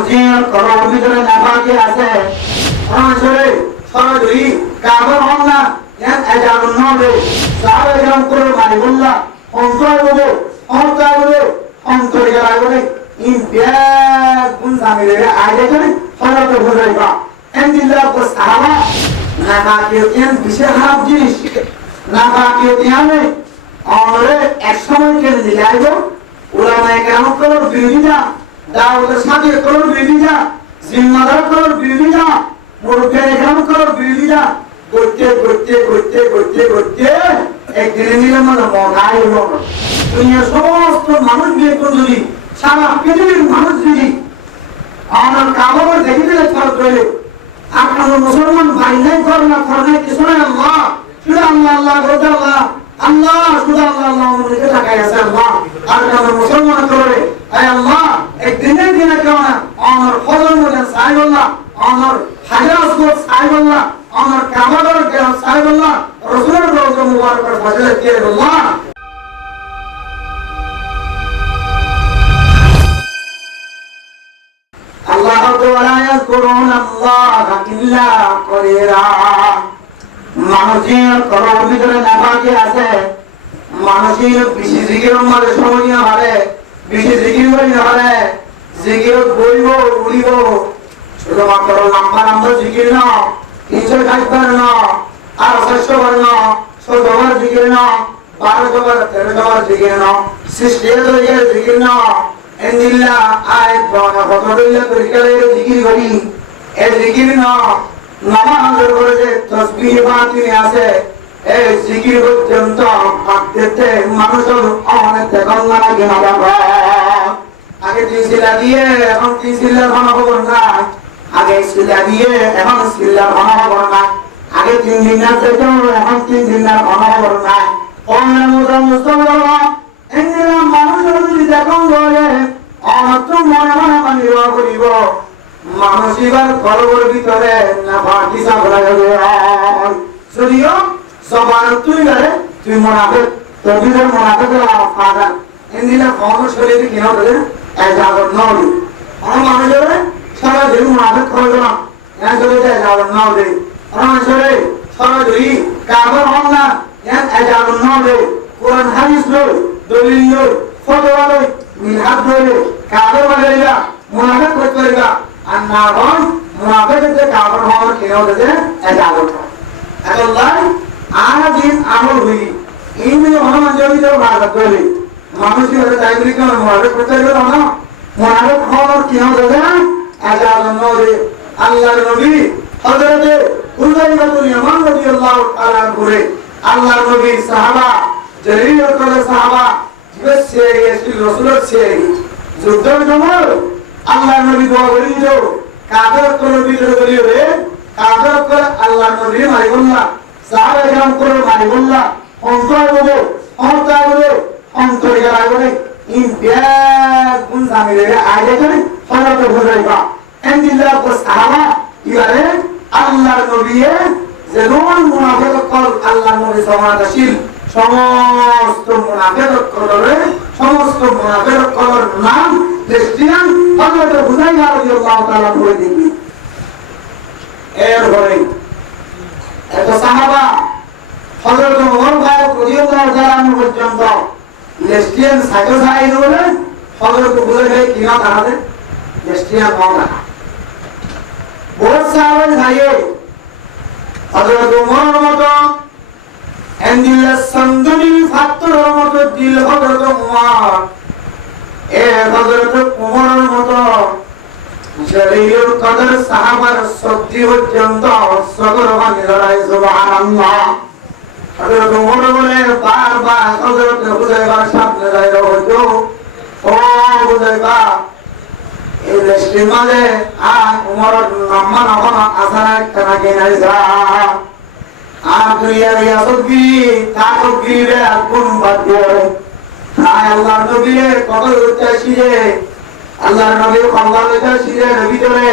মানুষের কলর ভিতরে নাফাকি আছে আসলে সরাসরি কাবর হন না এক এজানুন নবে সাহাবা کرام করে মালিকুল্লাহ অন্তর বলে অন্তর গেলা বলে ইন ব্যাগ গুণ সামিলে আগে করে সরাতে বুঝাইবা এন্দিল্লাহ কো সাহাবা নাফাকি এন বিশেষ হারাম জিনিস নাফাকি ইয়ানে আমরে এক সময় কেন দিলাইব উলামায়ে কেরাম কলর বিরোধিতা দাওয়াতের সাথে কলর বিরোধিতা জিম্মাদার কলর বিরোধিতা মুরব্বিয়ানে কেরাম কলর বিরোধিতা করতে একদিনে নিলাম মগাই হলো দুনিয়ার সমস্ত মানুষ বিয়ে যদি সারা পৃথিবীর মানুষ যদি আমার কামড় দেখে দিলে ফরক রইলে আপনার মুসলমান ভাই নাই করোনা কিছু নাই আল্লাহ শুধু আল্লাহ করতে আল্লাহ শুধু আল্লাহ মনে টাকাই আছে আল্লাহ আর আমার মুসলমান করে আল্লাহ একদিনের দিনে কেমন আমার ফজর মধ্যে সাহেবুল্লাহ আমার হাজার আসবত সাহেবুল্লাহ আমার কামাদার কেরাম সাহেবুল্লাহ রাসূলের রওজা মুবারকের ফজিলত দিয়ে আল্লাহ আল্লাহ তাআলা ইয়াযকুরুনা আল্লাহ ইল্লা কলিরা মানুষের কলর ভিতরে নাফাকি আছে মানুষের বেশি জিকিরের মধ্যে সময় হারে বেশি জিকির করি হারে জিকির বইব উড়িব শুধুমাত্র লম্বা জিকির না 360 না আর 600 না 100 জিকির না 12 13 জিকির না 60 জিকির না এন্দিল্লা আয়াত বানা ফতরুল্লাহ তরিকালে জিকির করি এই জিকির না নামাজের পরে যে তাসবিহ বাতিনি আছে এই জিকির পর্যন্ত পাঠতে মানুষের অনেক দেখল না লাগে না বাবা আগে তিনশিলা দিয়ে এখন তিনশিলার ভালো খবর না আগে শিলা দিয়ে এখন শিলার ভালো খবর না আগে 3 দিন না যেত এখন 3 দিন না ভালো খবর না ওমরা মুসলমান এন্দিলা মানুষের যদি দেখল বলে অনত মনে মনে মানিব করিব মানসিবার কলবর ভিতরে নাফাকি সাবলা যাবে যদিও জবান তুই গেলে তুই মুনাফিক তোর ভিতরে মুনাফিকের ফাঁকা এন্দিলা কোন শরীরে কি হবে এজাবত নয় আমার মানুষের সারা দিন মুনাফিক করবে না এক করে এজাবত নয় আমার শরীরে সারা দিন কাবর হন না এক এজাবত নয় কোরআন হাদিস লই দলিল লই ফতোয়া লই মিলাদ লই কাবর বাগাইবা মুনাফিক করতেবা আর না হন মুনাফিকদের কাবর হওয়ার কি হবে এজাবত আল্লাহ আদিন আমল হই ইনি হনুমান জমিদার ভাগ করে মানুষের তাইবরি কোন মুনাফিক করতে গেল না মুনাফিক হওয়ার কি হবে এজাবত নয় আল্লাহর নবী হযরত হুযায়ফাতুল ইয়ামান রাদিয়াল্লাহু তাআলা করে আল্লাহর নবী সাহাবা জলিলুল কদর সাহাবা জিবসে এসে রাসূলের সে যুদ্ধের সময় আল্লাহর নবী দোয়া করেছিল কাফের কোন বিদ্রোহ করিবে কাফের করে আল্লাহর নবী মারিবুল্লাহ সাহাবা کرام করে মারিবুল্লাহ অন্তর বলে অন্তর গেলা বলে ইন ব্যাগ গুণ সামিলে আগে করে সরাতে বুঝাইবা এন্দিল্লাহ কো সাহাবা ইয়ারে আল্লাহর নবী যে রোমান মুনাফিক কল আল্লাহর নবী সমাদাশীল সমস্ত মুনাফিক কলর নাম ক্রিশ্চিয়ান হযরত হুযায়ফা রাদিয়াল্লাহু তাআলা বলে দিবি এরপরে এত সাহাবা হযরত ওমর রাদিয়াল্লাহু তাআলা পর্যন্ত ক্রিশ্চিয়ান সাইকেল সাইড বলে হযরত হুযায়ফা কি না তাহলে ক্রিশ্চিয়ান হওয়া বহুত সাহাবা ভাইয়ে হযরত ওমর মতো এন্দিলা সন্দনি ফাত্তর মতো দিল হযরত ওমর এ হযরত ওমরের মতো জলিলুল কদর সাহাবার সত্যি পর্যন্ত সদর বাণী লড়াই সুবহানাল্লাহ হযরত ওমর বলে বারবার হযরত হুযায়ফার সামনে দাঁড়িয়ে হতো ও হুযায়ফা এই দেশটির মাঝে ওমরের নাম্বার এখন আসার একটা নাকি নাই যা আর দুনিয়ার ইয়াসুবি তাকবি রে কোন বাদ দিয়ে আল্লাহর নবীর কত উচ্চাসী রে আল্লাহর নবীর কল্লা উচ্চাসী রে নবী ধরে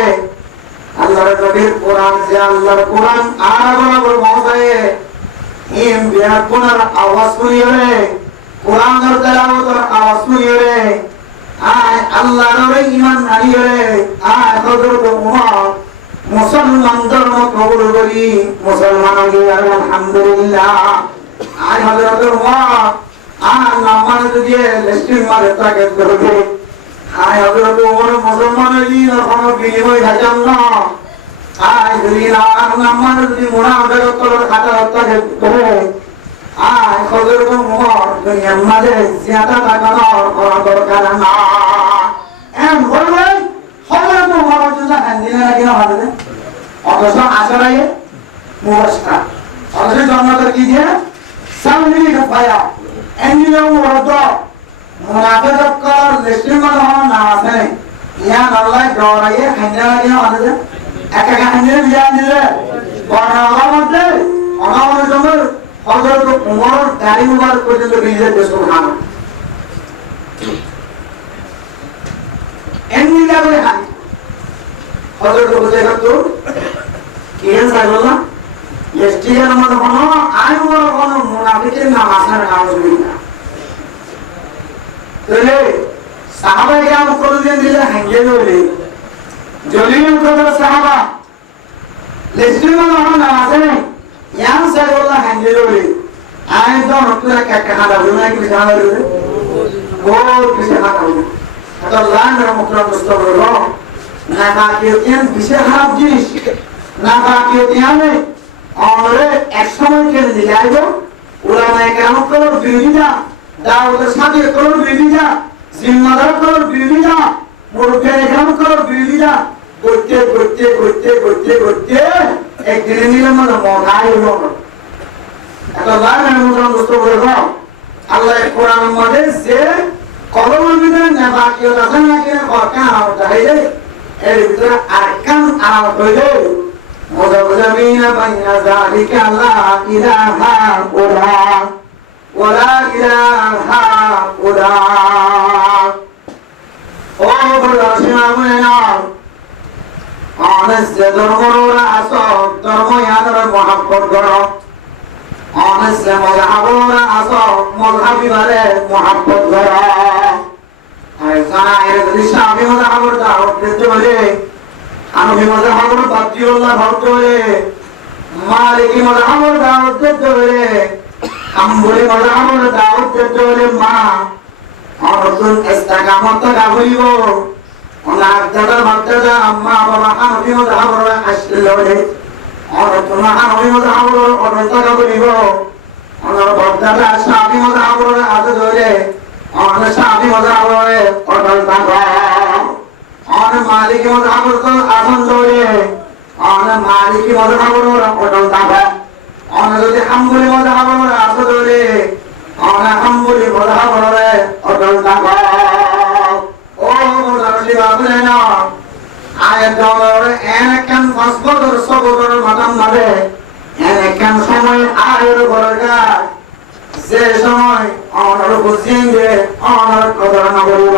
আল্লাহর নবীর কোরআন যে আল্লাহর কোরআন আর বরাবর মহসায়ে ইম বিয়াকুনার আওয়াজ শুনিয়ে রে কোরআনের তেলাওয়াতের আওয়াজ শুনিয়ে রে আয় আল্লাহর ঈমান আনিয়ে আয় হযরত উমর মুসলমান ধর্ম কবুল করি মুসলমান হয়ে আলহামদুলিল্লাহ আয় হযরত উমর আর নামাজ দিয়ে লেস্টিং মারে তাকে ধরবে আয় হযরত উমর মুসলমান হয়ে কোনো বিনিময় থাকেন না আয় যদি আর নামাজ যদি মুনাফিক করার খাতা তাকে ধরে আয় হযরত উমর দুনিয়ার মাঝে জিয়াদা টাকার করা দরকার না এম বলবে হযরত উমর যদি হান্দিনা লাগি না হবে অথচ আশরায়ে মুবাশশারা অথচ জন্মটা কি দিয়ে সামনে ভাইয়া এমনিও রদ মুনাফিক করার লিস্টিং না আছে ইয়া আল্লাহ ডরায়ে হান্দিনা লাগি না হবে একা হান্দিনা বিয়া দিলে বড় মধ্যে অনাবর জমর হযরত উমর দাড়ি মুবারক পর্যন্ত বিজয় দেশ সুবহানাল্লাহ এমনি করে হানি হযরত হুযায়ফা তো কেন সাইবলা ইস্তিগার মত কোন আইমর কোন মুনাফিকের নাম আছে না নাউজুবিল্লাহ তাহলে সাহাবায়ে কেরাম কোনদিন দিলে হাঙ্গে গেলে জলিল কদর সাহাবা ইস্তিগার নাম আছে ইয়ান সাইবলা হাঙ্গে গেলে আই তো নতুন একটা খানা বলে কি খানা বলে বহুত কিছু খানা বলে তো লাঙ্গর মুকরম মুস্তফর না বাকিয়ান বিশেষ খারাপ জিনিস না বাকিয়ানে আমারে এক সময় কেন দিলাইব উলামায়ে কেরাম করার বিরোধিতা দাওয়াতের সাথে করার বিরোধিতা জিম্মাদার করার বিরোধিতা মুরব্বিয়ানে কেরাম করার বিরোধিতা করতে একদিনে নিলে মানে মহাই হলো এত লাঙ্গর মুকরম মুস্তফর আল্লাহ কোরআনের মধ্যে যে কলমের ভিতরে নেবাকিয়ত আছে নাকি অরকান আলাদা হইলে এর ভিতরে আরকান আলাদা হইলে মুযাবযাবিনা বাইনা যালিকা লা ইলাহা ওয়ালা ইলাহা উলা ও বলছিনা অনেক যে ধর্মরা আসো ধর্ম ইয়াদের মহব্বত করো অনেক যে মযহাবরা আসো মযহাবি বারে মহব্বত করো জানা এর ইসলামী মযহাবর দাওয়াত দিতে বলে হানাফি মযহাবর বাতিউল্লাহ ভাবতে বলে মালিকি মযহাবর দাওয়াত দিতে বলে হাম্বলি মযহাবর দাওয়াত দিতে বলে মা অনতুন ইস্তেকামত গাবইব ওনার দাদা মাদ্দাদা আম্মা বাবা হানাফি মযহাবর আসলে বলে অনতুন হানাফি মযহাবর অনতা গাবইব ওনার বাপদাদা শাফি মযহাবর আদে ধরে অনেক শাফি মযহাবরে অটল থাকো অনেক মালিকি মযহাবর তো আসন ধরে অনেক মালিকি মযহাবর অটল থাকো অনেক যদি হাম্বলি মযহাবর আসন ধরে অনেক হাম্বলি মযহাবরে অটল থাকো ও মুসলিম বাবুলে না আয়াত দরে এনেকান ফসবদর সবদর মাদাম মাবে এনেকান সময় আয়ের বরগা যে সময় অনর বুঝিয়ে দে অনর কদর না করিব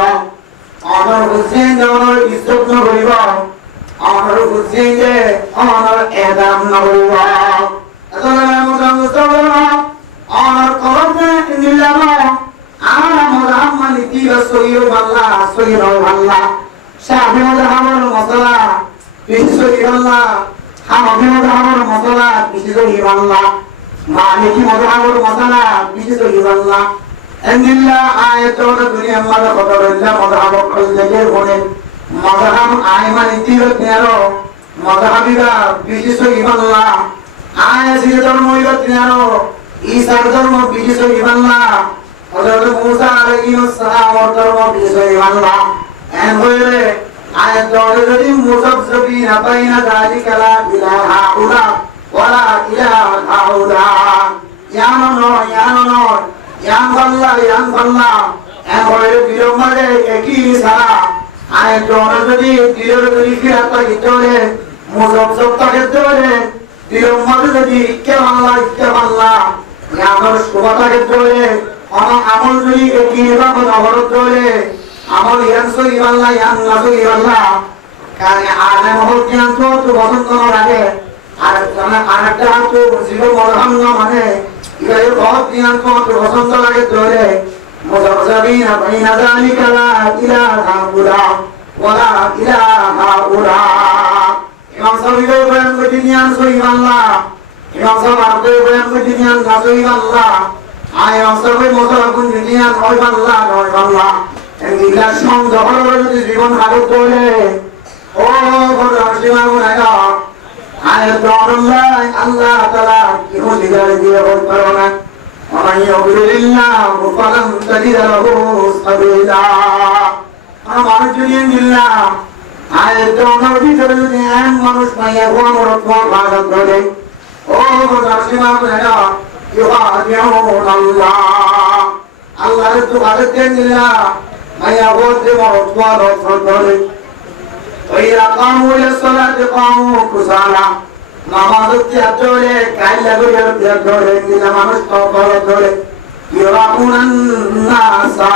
অনর বুঝিয়ে দে অনর ইজ্জত না করিব অনর বুঝিয়ে দে অনর এদাম না করিব এতলা মুসলমান মুসলমান অনর করতে নিলাম আর মরাম মানে কি সইও আল্লাহ সইও আল্লাহ শাফি মযহাবর মসলা বিশ্বই আল্লাহ হানাফি মযহাবর মসলা বিশ্বই আল্লাহ মালিকি মযহাবর মসলা বিশ্বই আল্লাহ আলহামদুলিল্লাহ আয়াতুল দুনিয়া মাদা কদরুল্লাহ মযহাব কল্লের বনে মযহাব আইমান ইতিরত নেরো মযহাবিরা বিশ্বই আল্লাহ আয়াসি ধর্ম ইরত নেরো ঈসার ধর্ম বিশ্বই আল্লাহ হযরত মুসা আলাইহিস সালাম ধর্ম বিশ্বই আল্লাহ এন হইলে আয়াতুল যদি মুযাবযাবিনা বাইনা যালিকা লা ইলাহা উলা ওয়ালা ইলাহা উলা ইয়ানো ইয়ানফাল্লাহ এন হইলে বিরমরে একই সারা আয়াতুল যদি দিলের যদি ফিরাত গিতরে মুযাবযাব তাকে ধরে বিরমরে যদি ইক্কাল্লাহ ইয়ানোর সুবতাকে ধরে আমল যদি একই ভাবে নবরত ধরে আমল ইয়ানসু ইবাল্লাহ ইয়াননাসু ইবাল্লাহ কারণ আলে মহল জ্ঞান তো বসন্ত লাগে আর আরেকটা তো জীব মরহাম না মানে ইয়ে বহুত জ্ঞান তো বসন্ত লাগে ধরে مذبذبين بين ذلك لا إله هؤلاء ولا إله هؤلاء ইমাম সাহেব বয়ান করতেন সুবহানাল্লাহ ইমাম সাহেব বয়ান করতেন সুবহানাল্লাহ ইমাম সাহেব মোতালা করতেন সুবহানাল্লাহ এগুলা সংযোগ যদি জীবন হালত করে ও বড় সীমা গুনাহা আল্লাহ তাআলা কি হলিগার দিয়ে বলতে না ومن يضلل الله فلن تجد له سبيلا আমার জন্য দিল্লাহ আয়ের জনবি যদি এক মানুষ পাইয়া আমার ভাগ করে ও দর্শনা বলেনা ইউআদিউন আল্লাহ আল্লাহর তো ভাগতে দিল্লাহ মাইয়া বলতে মরতওয়ার করে ওইরা কামু ইসলাতে কামু কুসালা নামাজকে আচরে কাইলা করে ধরে দিলা মানুষ তো ধরে ইরাউনান নাসা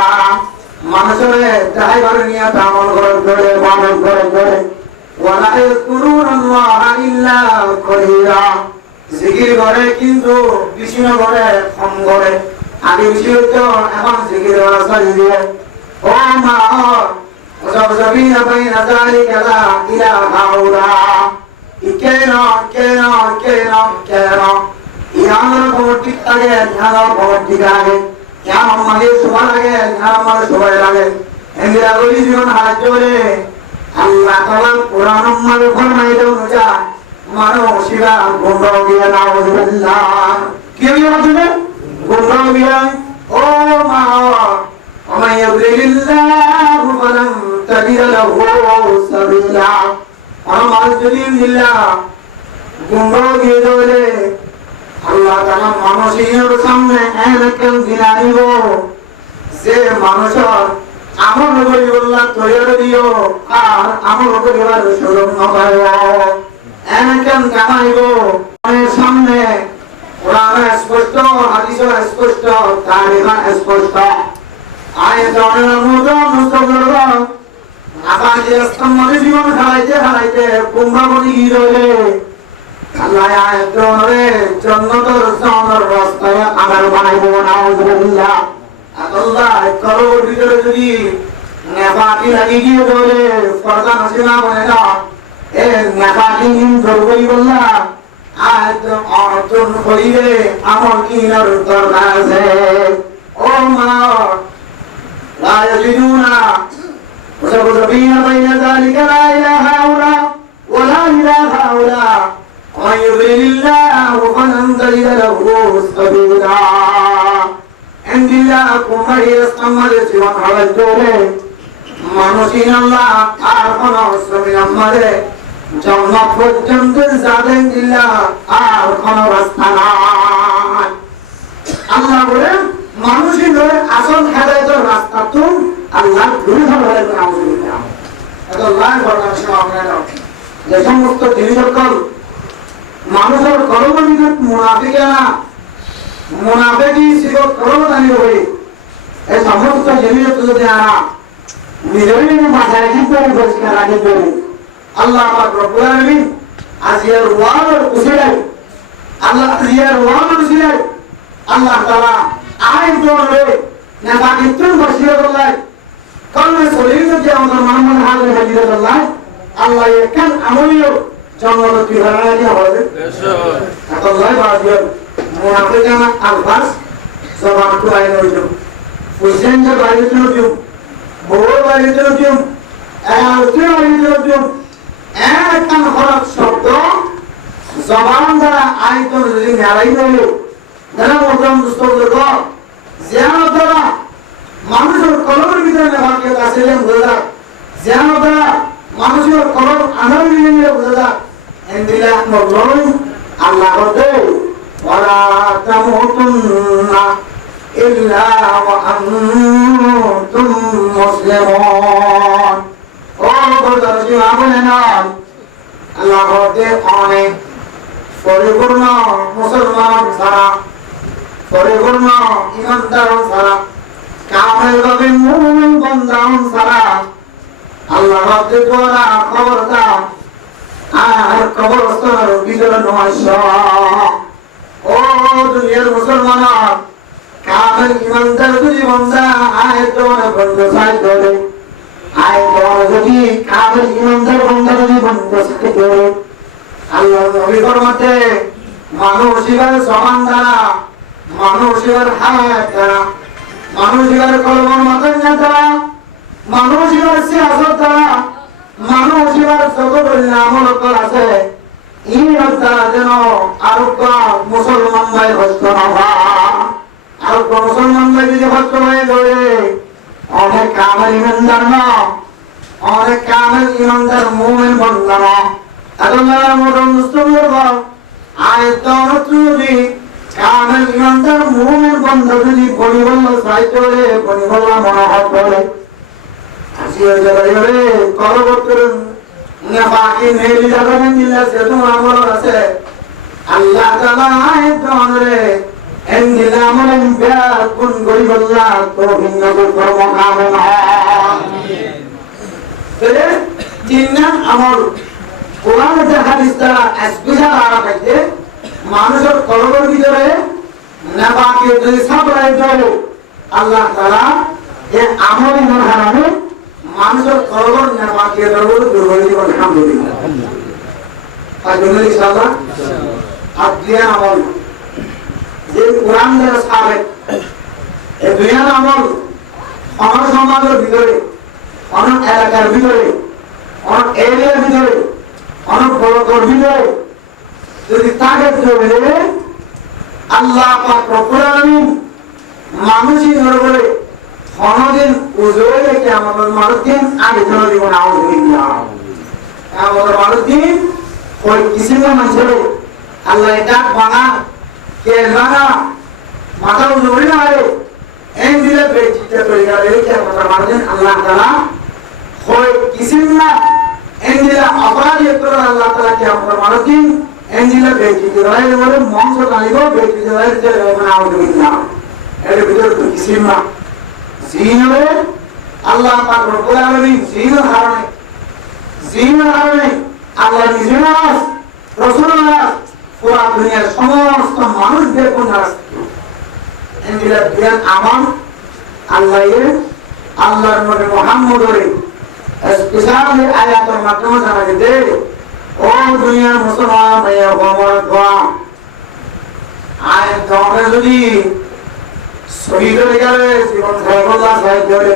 মানুষের ড্রাইভার নিয়ে আমল করে আমল করে ওয়ালা ইয়াকুরুনাল্লাহ ইল্লা কলিলা জিকির করে কিন্তু বেশি না করে কম করে আগে বেশি হতো এখন জিকির রাসাল দিয়ে ও মা ওয়াজাবিনা বাইনা যালিকা লা ইলাহা ইল্লা কেনা ইয়ানোর খবর ঠিক থাকে ইয়ানোর খবর ঠিক লাগে ইয়ান আমাদের সবার আগে ইয়ান আমাদের সবাই লাগে এমরা ওই জীবন হাত জোরে আল্লাহ তাআলা কোরআন মাঝে ফরমাইলো যা মানো শিবা গোমরা গিয়া নাউজুবিল্লাহ কি হবে গোমরা গিয়া ও মা ওমাই ইউরিল্লাহু ফালান তাজিদা লাহু সাবিলা আমার যদি দিল্লাহ গুমরা গিয়ে ধরে আল্লাহ তাআলা মানুষের সামনে এরকম দিনাইব যে মানুষের আমল করিবল্লাহ তৈরি দিও আর আমল করিবার সুযোগ নপাইব এরকম জানাইব আমাদের সামনে কোরআন স্পষ্ট হাদিস স্পষ্ট তারিখ স্পষ্ট আয়াতের মধ্যে মুস্তফা আকাশে স্তম্ভে জীবন হারাইতে কুম্ভবনি গিরলে আল্লাহ আয়াতরে জান্নাতের সামনের রাস্তায় আগার বানাইবো নাউজুবিল্লাহ আল্লাহ করোর ভিতরে যদি নেফাকি লাগি গিয়ে ধরে পর্দা নসিনা বনে না এ নেফাকি দিন ধরবই বললা আয়াত অর্জন করিবে আমল কিনার দরকার আছে ও মা লা ইয়াজিদুনা وسبحان بين ذلك لا إله هؤلاء ولا إله هؤلاء ومن يضلل الله فلن تجد له سبيلا عند الله كما يستمر سوى على الجوله মানুষিন আল্লাহ আর কোন অসমিন আমারে জন্ম পর্যন্ত যাবেন দিল্লাহ আর কোন রাস্তা নাই আল্লাহ বলেন মানুষের আসল হেদায়েতের রাস্তা তো আল্লাহ ঘুরে ধরে নাউজুবিল্লাহ এটা আল্লাহ বর্ণনা শোনা যে সমস্ত জিনিসকল মানুষের কর্মনিকে মুনাফিকি সিবত কর্মদানি হই এই সমস্ত জিনিস যদি আনা নিজেরই মাথায় কিন্তু পরিষ্কার রাখি দেবে আল্লাহ পাক রব্বুল আলামিন আজিয়ার ওয়ার উসিলাই আল্লাহ আজিয়ার ওয়ার উসিলাই আল্লাহ তাআলা আইন করে না পাকিস্তান বসিয়ে বললাই কলমে সলিম যে আমাদের মোহাম্মদ হাজির হাজিরাল্লাহ আল্লাহ একান আমলিও জন্মত কি হারানি হবে আল্লাহ বাদিও মুনাফিকানা আলফাস সবান কুরাই নজু হুসেন যে বাড়িতে নজু বড় বাড়িতে নজু আউতে বাড়িতে নজু একান হরফ শব্দ জবান দ্বারা আইতো যদি নারাই বলে যারা মোহতরম দোস্তবর্গ জিয়ারত দ্বারা মানুষের কলমের ভিতরে নেভাকে আসলে বোঝা যায় জিয়ারত দ্বারা মানুষের কলম আনার ভিতরে বোঝা যায় এন্দিলা মগলুম আল্লাহ করতে ওয়ালা তামুতুন্না ইল্লা ওয়া আনতুম মুসলিমুন ও বর্দাশী আপনি নাম আল্লাহ করতে অনেক পরিপূর্ণ মুসলমান ছাড়া পরিপূর্ণ ইমানদার ছাড়া কামেল ভাবে মুমিন বান্দা ছাড়া আল্লাহ রাতে দ্বারা খবরদার আর কবরস্থানের ভিতরে নয় ও দুনিয়ার মুসলমান কামেল ইমানদার যদি বান্দা আয়াতন বন্ধ সাই করে আয়াতন যদি কামেল ইমানদার বান্দা যদি বন্ধ সাই করে আল্লাহ নবী ফরমাতে মানুষের সমান দ্বারা মানুষের হায়াত দ্বারা মানুষের কলমের মাথায় দ্বারা মানুষের সিয়াসত দ্বারা মানুষের যত আমল আছে এই দ্বারা যেন আরোগ্য মুসলমান ভাই হস্ত না আরোগ্য মুসলমান ভাই যদি হস্ত হয়ে ধরে অনেক কামেল ইমানদার না অনেক কামেল ইমানদার মুমিন বান্দা না আল্লাহ মোহাম্মদ মুস্তাফা আয়াতন যদি কামেল ইমানদার মুমিন বান্দা যদি পরিবর্তন সাইতরে পরিবর্তন মনোভাব করে আসিয়া যাবে করবতরুন না বাকি নেলি যাবেন দিলা সেতু আমল আছে আল্লাহ তাআলা আয়াতন রে এন দিলা আমলেন বিয়ার কোন গরিবল্লাহ তো ভিন্ন কর্ম কামে না আমিন তাহলে জিন্নাত আমল কোরআন ও হাদিস দ্বারা স্পেশাল আরাফাইতে মানুষের কলবের ভিতরে নাবাকি যদি সাবরাই চলে আল্লাহ তাআলা এই আমল হারামে মানুষের কলবের নাবাকি দরবার দূর করে দিবেন আলহামদুলিল্লাহ তাহলে ইনশাআল্লাহ আদিয়া আমল যে কোরআন দ্বারা সাবে এই দুনিয়ার আমল আমার সমাজের ভিতরে অনেক এলাকার ভিতরে অনেক এরিয়ার ভিতরে অনেক বড় গর্বিত যদি তাকে ধরে আল্লাহ পাক রব্বুল আলামিন মানুষই ধরে কোনদিন উজোয় রেখে আমাদের মারুদ্দিন আগে ধরে দিব না আলহামদুলিল্লাহ আমাদের মারুদ্দিন ওই কিছু না মানুষের আল্লাহ এটা ভাঙা কে ভাঙা মাথা উজোয় না আরে এই দিলে বেচিতে তৈরি করে রেখে আমাদের মারুদ্দিন আল্লাহ তাআলা ওই কিছু না এন্ডিলা অপরাধী করে আল্লাহ তাআলা কে আমাদের মারুদ্দিন এন্ডিলা বেচিতে রয়ে বলে মঞ্চ কালিব বেচিতে রয়ে যে মানে আলহামদুলিল্লাহ এর ভিতরে তো কিছু না জিনরে আল্লাহ পাক রব্বুল আলামিন জিন হারানে আল্লাহ নিজে নাস রাসূলুল্লাহ পুরা দুনিয়ার সমস্ত মানুষদের কোন এন্ডিলা বিয়ান আমান আল্লাহর নবী মুহাম্মদের স্পেশাল আয়াতের মাধ্যমে জানা গেছে ও দুনিয়ার মুসলমান ভাইয়া বাবার দোয়া আয়াত দোয়া যদি শহীদ হয়ে গেলে জীবন সর্বদা শহীদ হলে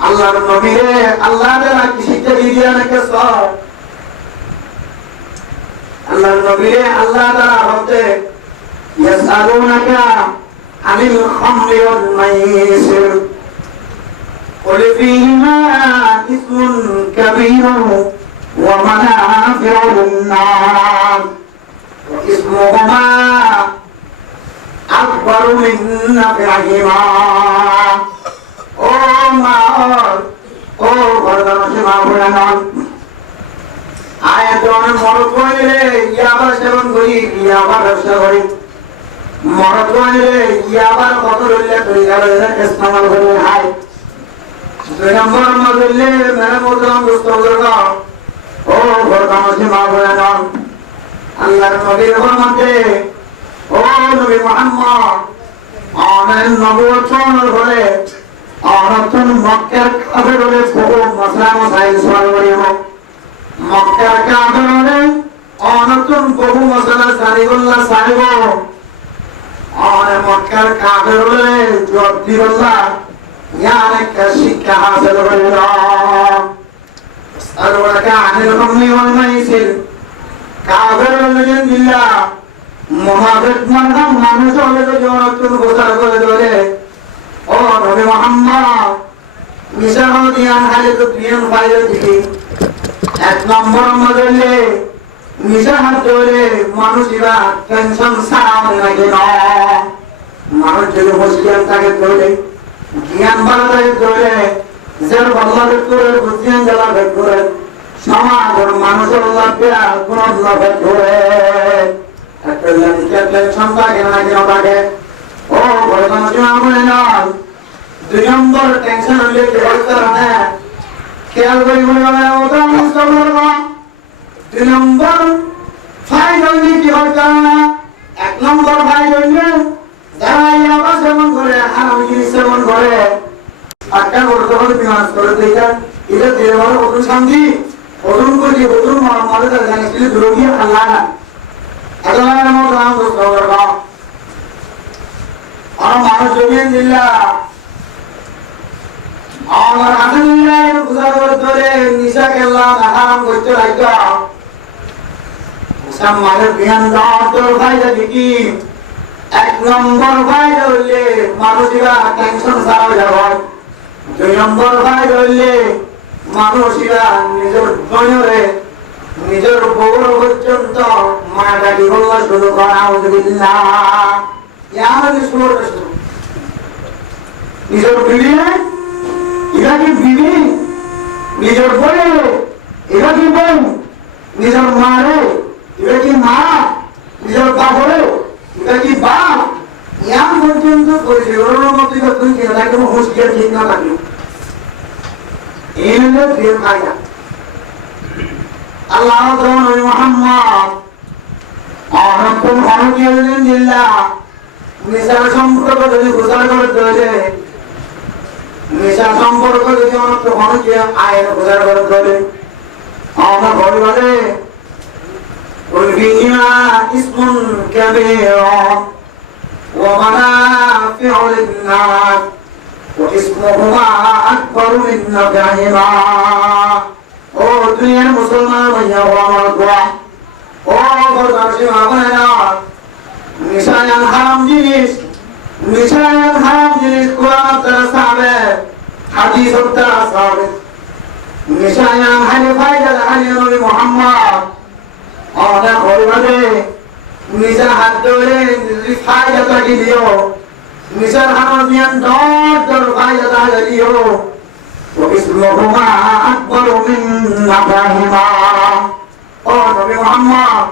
আল্লাহর নবীরে আল্লাহ তাআলা কি শিক্ষা দিয়ে নাকি সব আল্লাহর নবীরে আল্লাহ তাআলা বলতে ইয়াসালুনাকা আনিল খামরি ওয়াল মাইসির قل فيهما إثم كبير ومنافع للناس وإثمهما أكبر من نفعهما আয়াতন মরদ কইলে ইয়াবা সেবন করি ইয়াবা ব্যবসা করি মরদ কইলে ইয়াবার কত লইলে তুই গেলে ইস্তেমাল করে হাই দুই নম্বর মজলে মেরে মোদরাম দুস্তগরগা ও ঘরকামসি মা বয়ান আল্লাহর নবীর ফরমাতে ও নবী মুহাম্মদ আমেন নবুয়তন ঘরে আরাতন মক্কার কাফেররে বহু মসলা মসাইল সওয়াল করিব মক্কার কাফেররে আরাতন বহু মসলা সারিগুল্লাহ সাহেব আর মক্কার কাফেররে জবাব দিবল্লাহ يعني كشك حاصل بالله أسألك عن الخمر والميسر كافر الجن بالله منافق مرهم মানুষ হলে তো জনতুন গোসল করে ধরে ও নবী মুহাম্মদ মিশা দিয়ান হালে তো দিয়ান বাইরে দিকে এক নম্বর মডেলে মিশা হাত ধরে মানুষরা টেনশন সারা লাগে না মানুষ যদি মুসলিম থাকে ধরে জ্ঞান বাড়াতে করে যার আল্লাহর করে বুঝিয়ে জ্বালা ভেদ করে সমাজের মানুষের লাভে আর কোন লাভে করে একটা জানিকে টেনশন থাকে না কেন থাকে ও বড় মানুষ আমলে না দুই নম্বর টেনশন হলে কি বলতে না খেয়াল করি মনে হবে ওটা মুস্তফা করবো দুই নম্বর ফাইল হলে কি বলতে না এক নম্বর ফাইল হলে যারা ইয়াবা সেবন করে হারাম জিনিস সেবন করে একটা করতে হলে বিনাশ করে দেখা এটা দিয়ে বড় কত শান্তি কতন করে কতন মারে তার জানিস দিলে দূর গিয়ে আল্লাহ না আল্লাহর মত নাম দোস্ত করবা আর মানুষ জমিয়ে দিল্লা আমার আলহামদুলিল্লাহ গুজার করে নিশা কেল্লা হারাম করতে লাগা সামানের জ্ঞান দাওয়ার ফায়দা কি এক নম্বর ফায়দা হইলে মানুষরা টেনশন ছাড়া যাবে দুই নম্বর ফায়দা হইলে মানুষরা নিজের ধনরে নিজের বউর পর্যন্ত মাটাকে বললা শুরু করা আউযুবিল্লাহ ইয়ার শুরু নিজের বিবি এরা কি বিবি নিজের বলে এরা কি বোন নিজের মারে এরা কি মা নিজের বাপরে এটা কি বাপ ইয়াম পর্যন্ত করেছে ওর মধ্যে তুই কি না কোনো হুঁশিয়ার ঠিক না থাকে এই হলো প্রেম কায়দা আল্লাহ নবী মুহাম্মদ আরাকুম আরাকিয়ালিন দিল্লাহ নিসার সম্পর্ক যদি গোসল করতে হলে নিসার সম্পর্ক যদি অনেক অনেকে আয়ের গোসল করতে হলে আমার ঘরে বলে قل فيهما اسم كبير ومنافع للناس واسمهما أكبر من نفعهما ও দুনিয়ার মুসলমান ভাইয়া ও আমার দোয়া ও বরদাশি মাবনা নিশায়ান হারাম জিনিস কোরআন দ্বারা সাবেত হাদিস দ্বারা সাবেত নিশায়ান হানি ফায়দা হানি নবী মুহাম্মদ ওনা হইবাদে নিজের হাত ধরে ফায়দা কি দিও নিজের হামিয়ান দর ফায়দা দিও ও ইসলামুমা আকবার মিন নাফাহিমা ও নবী মুহাম্মদ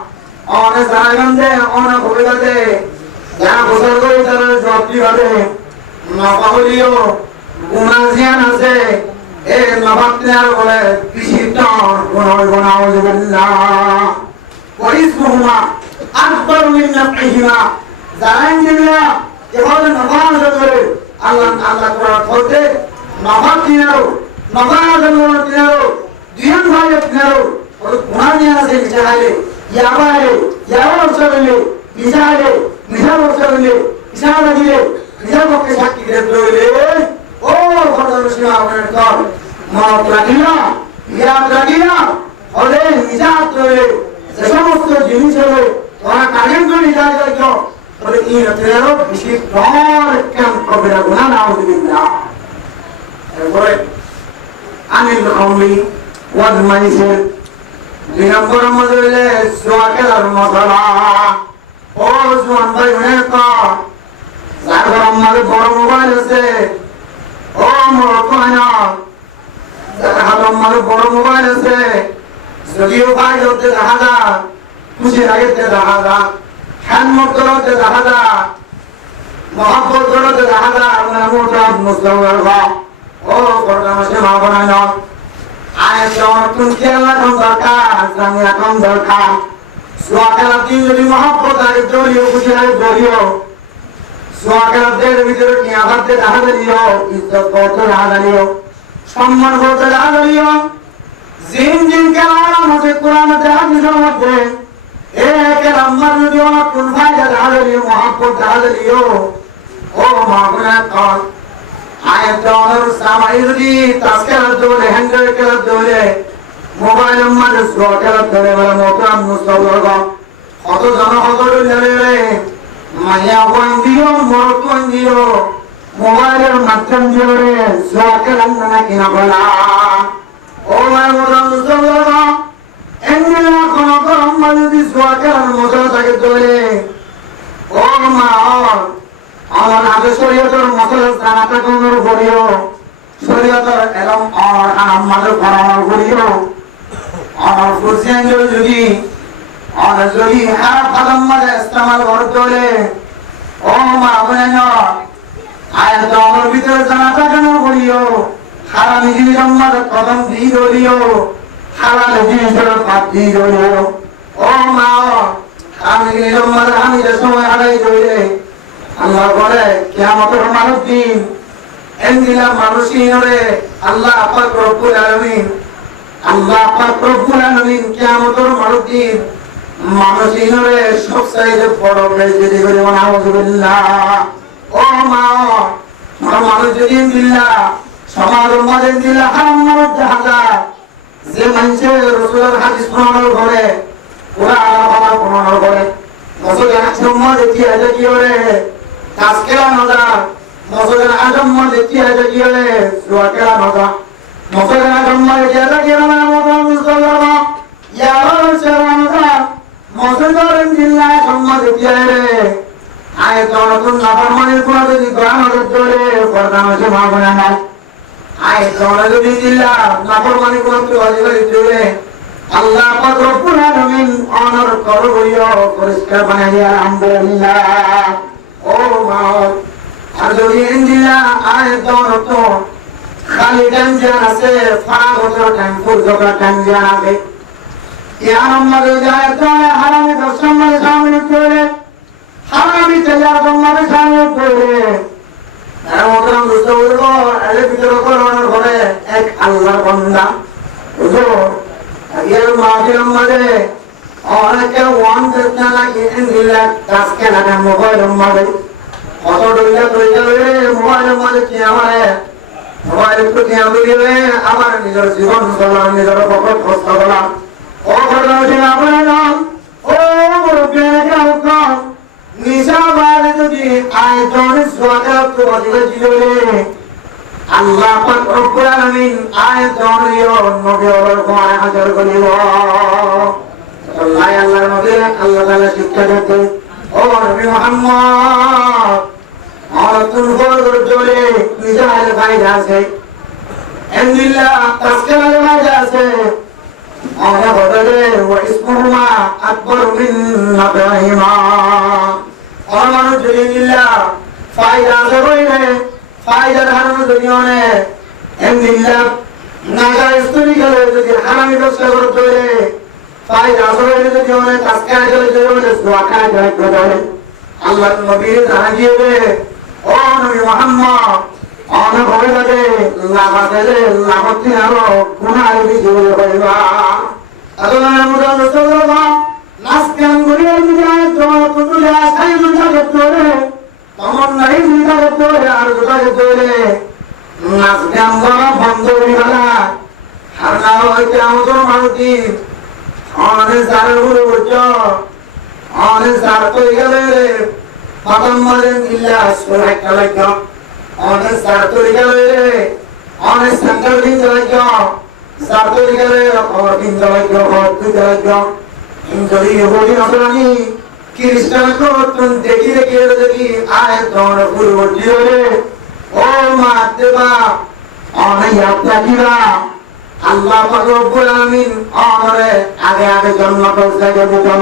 ওনা জায়গাতে ওনা হইবাদে যা গোসল করে তার জব্দি হবে নাফা হলিও গুনাহ আছে এ নাফাতনার বলে বিশিষ্ট গুনাহ আউযুবিল্লাহ واسمهما أكبر من نفعهما জানেন না এভাবে নফাজ করে আল্লাহ কোরআন বলতে নফাজ দিনারো নফাজ দিনারো দুইজন ভাই দিনারো ওর গুনাহ নিয়ে আসে চাইলে ইয়াবা বললে নিশা বললে ইশারা দিলে নিশা পক্ষে সাক্ষী দিতে হইলে ও ভদ্র মুসলিম আপনার কর মত লাগিনা হলে নিশা হইলে যে সমস্ত জিনিস হলো ওরা কাজের জন্য যায় বলে এই রাতেরও বেশি ডর কেন করবে না গুনাহ নাউযুবিল্লাহ এরপরে আনিল খামরি ওয়াল মাইসির দুই নম্বর মধ্যে হইলে জুয়া খেলার মশলা ও জুয়ান ভাই মনে কর যার ঘর আমাদের বড় মোবাইল আছে ও মোর কয়না যার হাত আমাদের বড় মোবাইল আছে যদিও ভাই হতে দেখা যা খুশি লাগে দেখা যা হ্যান মর্তরতে দেখা যা মহাব্বত করতে দেখা যা আমরা মোটা মুসলমান ও করোনা মাসে মা বানায় না আয় নতুন খেলা এখন দরকার ইসলামী এখন দরকার সোয়া খেলার দিন যদি মহাব্বত আগে জড়িও খুশি লাগে জড়িও সোয়া খেলার দের ভিতরে কি আঘাতে দেখা দিও ইজ্জত করতে দেখা দিও সম্মান করতে দেখা দিও জিন কালাম আছে কোরআনে হাদিসের মধ্যে এক নাম্বার যদি কোন ফায়দা দাঁড়িয়ে মহব্বত দাঁড়িয়ে ও মাগনা কর আয়াত আর সামাই যদি তাসকার দোলে হ্যান্ডেল করা দোলে মোবাইল নাম্বার স্ক্রল করা দোলে বলে মোটাম মুস্তাবর কত জন হদর লেলে মাইয়া বন্দিও মরত বন্দিও মোবাইলের মাধ্যম দিয়ে সোয়াকের না কিনা বলা ও মাই মোটাম মুস্তাবর এমনিলা কোন কোন যদি সোয়াকের মতো থাকে দোলে ও মা আমার আগে শরীয়তের মসলা জানাটা কোনর করিও শরীয়তের এলম আর আমাদের পরামর্শ করিও আর ফুসিয়ান যদি হারা কদম মাঝে ইস্তেমাল করতে হলে ও মা বলেন আয়াত আমার ভিতরে জানাটা কেন করিও হারামি জিনিস মাঝে কদম দিয়ে ধরিও হালাল জিনিসের পাত দিয়ে ধরিও ও মা হারামি জিনিস মাঝে আমি যে সময় হারাই ধরে আল্লাহ বলে কিয়ামতের মানুষ দিন এন্দিলা মানুষিনরে আল্লাহ পাক রব্বুল আলামিন কিয়ামতের মানুষ দিন মানুষিনরে সবচাইতে বড় বেজতি করে নাউযুবিল্লাহ। ও মা মানুষ যদি দিল্লা সমাজ মাঝে দিল্লা হারাম মানুষ জাহাজা যে মানুষের রাসূলের হাদিস প্রমাণ করে কোরআন প্রমাণ করে মসজিদের সম্মান দেখি আছে কি করে কাজ কেলা নজা মসজিদের সম্মান দেখি আছে কি করে দোয়া কেলা নজা মসজিদের সম্মান দেখি আছে কি করে মসজিদ মুসলমান ইয়া রাসূলুল্লাহ নজা মসজিদের জিল্লা সম্মান দেখি আছে আয় তখন নাফরমানির কোন যদি কোরআন নজর ধরে পর্দা আছে মাগনা নাই আয় তখন যদি জিল্লা নাফরমানি কোন কি অজিবাই ধরে আল্লাহ পাক রব্বুল আলামিন অনর করবইও পরিষ্কার বানাই দিয়া আলহামদুলিল্লাহ। ও মা আর যদি ইনদিলা আয়াত তো খালি টাইম আছে ফাগত টাইম ফুরজকা টাইম আছে ইয়া আমাদের যায় তো হারামি দর্শন মানে সামনে করে হারামি তেলা তোমার সামনে করে আর ওরা মুসলমান আলে ভিতর করোনার ঘরে এক আল্লাহর বান্দা বুঝো এর মাঝে মাঝে অনেকে ওয়ান দেখতে লাগে ইনদিলা কাজকে লাগা মোবাইলের মাঝে কত ডইলা ডইলা মোবাইলের মাঝে কি আমারে মোবাইল একটু কি আমি দিলে আমার নিজের জীবন চলাম নিজের পকেট খরচ করলাম ও খরচ হচ্ছে আমার নাম ও মুরব্বিয়ানে কাউকাম নিশা বারে যদি আয়তন সোয়াকাত তো অধিক জীবনে আল্লাহ পাক রব্বুল আলামিন আয়াতন ইয়ো নবী ওর কোরআন হাজার করিব আল্লাহর নবী আল্লাহ তাআলা শিক্ষা দিতে ও নবী মুহাম্মদ আর তুম ফরজ জলে নিজাল ফায়দা আছে এন্দিল্লা তাসকালে ফায়দা আছে আর বদলে ওয়া ইসমুহুমা আকবার মিন নাবাহিমা আর মানুষ যদি নিল্লা ফায়দা আছে কইলে ফায়দা ধারণ দুনিয়ানে এন্দিল্লা নাগা ইস্তুরি গেলে যদি হারামি ব্যবসা করতে হলে ফায়দা আছে যদি অনেক তাসকালে চলে সোয়াকা যায় করে আল্লাহর নবীর জানিয়ে ও নবী মুহাম্মদ অনেক হবে লাগে লাগাতে লাগাতে আরো গুনাহ বেশি হয়ে যাবে আল্লাহর মুরাদ সাল্লাল্লাহু নাসকান করিয়া যায় তো তুলে আসাই দুটা করে তমন নাই দুটা করে আর দুটা করে নাসকান করা বন্ধ করে ফেলা আর না হইতে আমাদের মানতি অনেক সারের উপরে উঠছো অনেক সার তো গেলে বাদাম মারেন ইল্লা সুরা কালাকা অনেক সারতুরি গেলে অনেক সেন্টার দিন লাগা সারতুরি গেলে আর দিন লাগা আর দুই লাগা ইনজরি হবি নসরানি খ্রিস্টান কো তুম দেখি দেখি আয় দর পুরো জিরে ও মা দেবা অনেক যাত্রা কিরা আল্লাহ পাক রব্বুল আলামিন আমরে আগে আগে জন্ম করতে যাবে না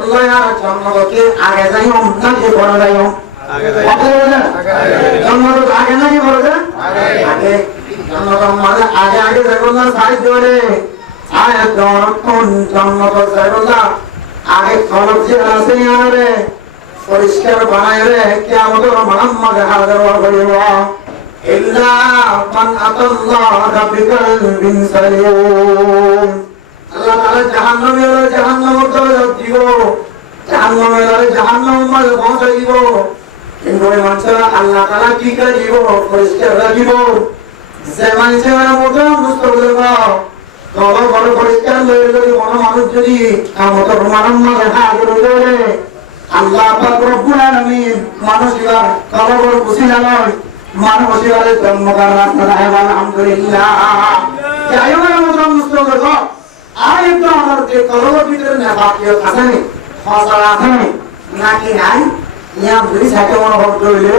আল্লাহ আর জন্ম করতে আগে যাইও নাকি পরে যাইও আগে জন্ম তো আগে নাকি পরে যায় আগে জন্ম তো মানে আগে আগে যাইব না সাইজ ধরে আয় তোর কোন জন্ম তো যাইব না আগে খরচ যে আছে আরে পরিষ্কার বানায় রে কিয়ামতের মুহাম্মদ হাজার করিব ইল্লা মান আতাল্লাহ বিকলবিন সালিম আল্লাহ তাআলা জাহান্নামের দরজা দিব জাহান্নামের মাঝে পৌঁছে দিব কিন্তু ওই মানুষরা আল্লাহ তাআলা কি করে দিব পরিষ্কার রাখিব যে মানুষেরা মতো বুঝতে পারবে তবে বড় পরিষ্কার লয়ে যদি কোনো মানুষ যদি আমাদের মুহাম্মদ হাজির হয়ে আল্লাহ পাক রব্বুল আলামিন মানুষের কবর কুশিলা নয় মানুষের জন্ম করার রাস্তা দেয় আলহামদুলিল্লাহ যাই হোক আমরা মুসলিম লোক আয় তো আমাদের কবরের ভিতরে না বাকিও আছে না ফসল আছে নাকি নাই ইয়া দুই সাথে অনুভব করলে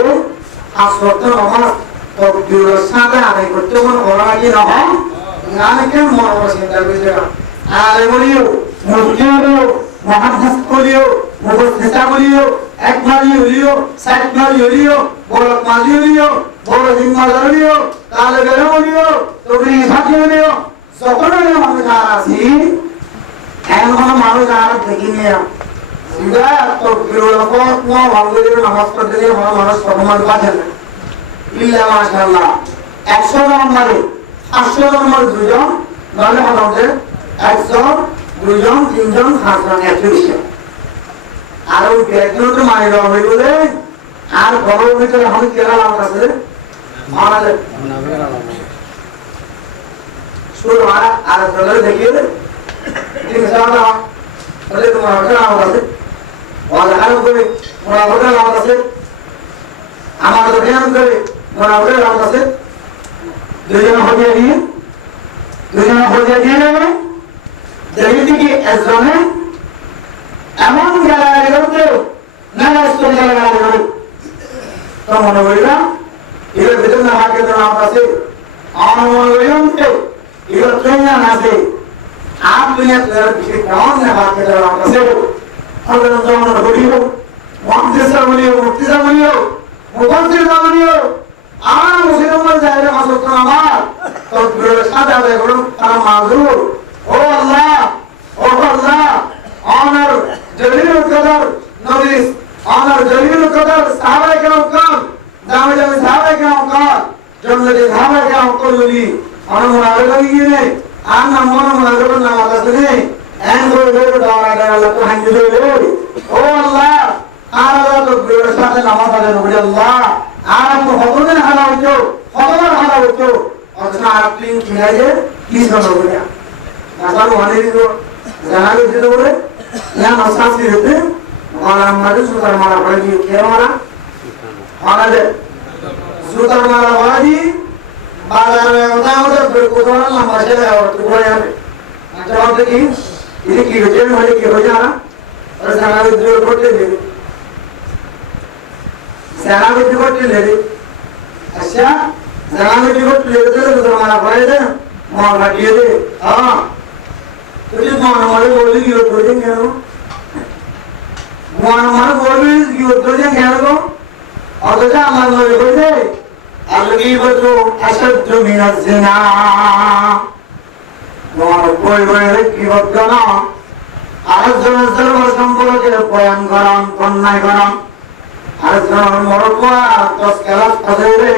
আসরত নামাজ তকবীরের সাথে আদায় করতে মন করা নাকি না নাকি মন চিন্তা করতে আরে বলিও মুফতিও মুহাদ্দিস করিও মুফাসসির করিও এক মালি হলিও সাত মালি হলিও বড় মালি হলিও বড় জিম্মাদার হলিও তাহলে বেরো হলিও তোমরি সাথে হলিও সকলের মানুষ আর আছি এমন মানুষ আর দেখিনি ইদা তাকবীরুল ফাত ওয়া ওয়ালিদের নামাজ পড়তে গিয়ে মানুষ প্রমাণ পাচ্ছেন না ইল্লা মাশাআল্লাহ 100 নম্বরে 500 নম্বর দুজন নালে আমাদের 100 দুজন তিনজন হাজার 120 আর ওই একজন তো মানে হবে বলে আর বড় ভিতরে আমি কেরা লাভ আছে আমাদের শুরু আর চলে দেখিয়ে ঠিক আছে তাহলে তোমার ওটা লাভ আছে ওরা আর করে ওরা ওটা লাভ আছে আমার তো ধ্যান করে ওরা ওটা লাভ আছে দুজন হয়ে গিয়ে দেখি দেখি একজনে এমন গালাগালি করতে নারাজের গালাগালি করে তো মনে করিলাম এর ভিতরে না হাতে তো নাম আছে আমার মনে করিলাম যে এর ট্রেনার আছে आप दुनिया के किसी कौन ने बात कर रहा है अगर हम तो बोलियो मुफ्ती साहब बोलियो मुफस्सिर साहब बोलियो आम मुसलमान जाएगा मासूम नमाज तो सादा दे करो तारा माजूर ओ अल्लाह ऑनर जलील कदर नबीस ऑनर जलील कदर साहबा के औकात दामे जामे साहबा के औकात जन्नती साहबा के औकात बोली और मुराद लगी ने आना मन मुराद ना वाला सुने एन को ले डाला डाला तो हंज ले ओ अल्लाह आला तो साथे नमाज पढ़े बोले अल्लाह आप भगवान हालाव जो और आप तीन खिलाए किस बनो गया आसान होने दो जाना भी तो बोले यहाँ मसाज की रहते और हमारे सुतर मारा पड़ेगी क्या मारा दे सुतर मारा वाजी बाजार में होता फिर कुछ और लंबा चले और टुकड़ा यहाँ पे अच्छा बात है कि ये की वजह में वाले की हो जाना और जाना भी जो कोटे ले जाना भी जो कोटे ले अच्छा जाना भी जो कोटे ले तो सुतर मारा पड़े मार काटिए दे हाँ तो जिस मार हमारे बोलने की वो थोड़ी क्या हो मार हमारे बोलने की वो थोड़ी क्या हो और तो क्या हमारे बोले बोले अलगीबतु अशद्दु मिनज़ ज़िना मार कोई बोले की बात करना आज जन सर्व संपूर्ण के बयान कराम पन्ना कराम आज जन मरकुआ दस क्लास पढ़े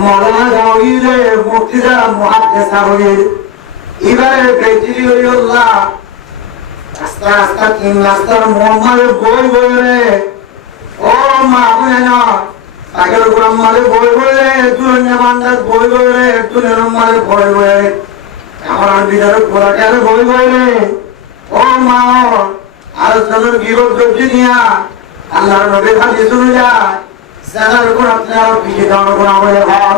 मौलाना जाओगी रे मुफ्तीजा मुहद्दिस होगी इबारे बेटी अल्लाह আস্তা আস্তা তিন রাস্তার মোহাম্মদ বই রে ও মা বুঝেনা আগের ব্রহ্মারে বই রে দুনিয়া মান্দার বই রে দুনিয়ার মারে বই রে আমার বিদার কোলাটার বই রে ও মা আর সদর গিরত দুনিয়া আল্লাহর নবী হাদিস শুনে যায় জানার কোন আপনার বিয়ে দাও কোন আমাদের ভাব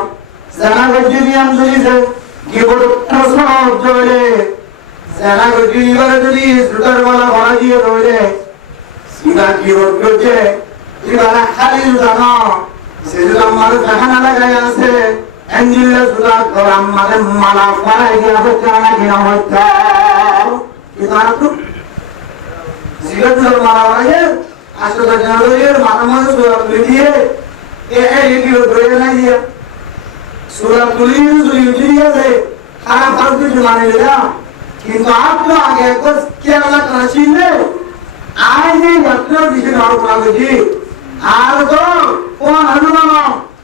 জানা গজি আম দুনিয়া গিরত সব জলে জানা গজি বলে যদি সুতার वाला ভরা দিয়ে রইলে সিনা গিরত গজে ইবারা খালি জানা সেজন্য আমার জাহানা লাগাই আছে এঞ্জিলে সুতা করাম মানে মালা পরাই দিয়া হচ্ছানা কিনা হচ্ছে কি জানা তো জিগত মালা পরাই আসলে জানালের মাথা মাথা সুরা তুলে দিয়ে এই গিরত ধরে না দিয়া সুরা তুলি দিয়েছে খারাপ ফালতু কিছু মানে না কিন্তু আপনি আগে একবার কেরালা করেছিলে আজ এই ঘটনার বিষয়ে আরো বলা গেছি আর তো কোন হনুমান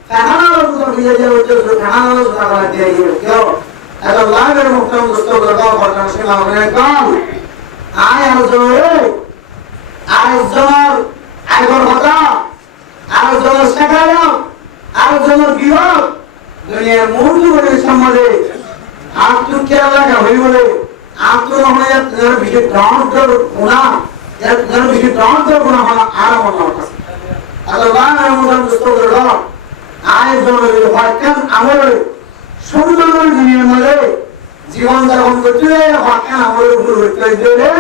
ফেহানার তো ভিজে যে হচ্ছে ফেহানার সুতা করা দিয়ে কেউ এত লাভের মুক্তম দুষ্ট করো ঘটনা শোনা হবে কম আয় আর জোরে আর জোর আগর কথা আর জোর শেখানো আর জোর বিভাগ দুনিয়ার মূর্তি বলে সম্বন্ধে आप तो क्या लगा हुई बोले आप तो हमें यार विषय डाउन कर गुना यार विषय डाउन कर गुना हमारा आराम होना होता है अल्लाह ने मुझे दोस्तों को कहा आए दोनों के वाक्य अमर सुंदर दुनिया में जीवन दर्पण करते हैं वाक्य अमर ऊपर करते हैं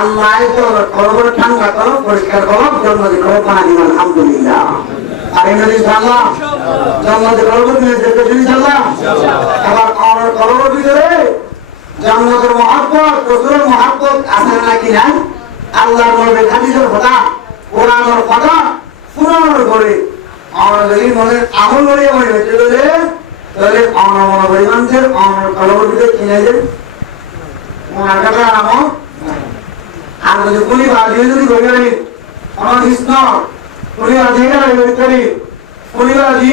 अल्लाह तो करोड़ ठंडा करो परिष्कार करो जन्म दिखो पानी में अल्हम्दुलिल्लाह আরে ইনশাআল্লাহ জান্নাতে করব তুমি যেতে ইনশাআল্লাহ আবার আমার করব ভিতরে জান্নাতের মহব্বত রাসূলের মহব্বত আছে নাকি না আল্লাহর নবীর হাদিসের কথা কোরআনের কথা পুরানোর করে আমার যদি মনে আমল করে মনে হচ্ছে তাহলে আমার মনে পরিমাণের আমার করব ভিতরে কিনে যে মনে কাটা আমল আর যদি কোনি বাড়ি যদি গই গই আমার কৃষ্ণ কোনি বাড়ি গই করি কোনি বাড়ি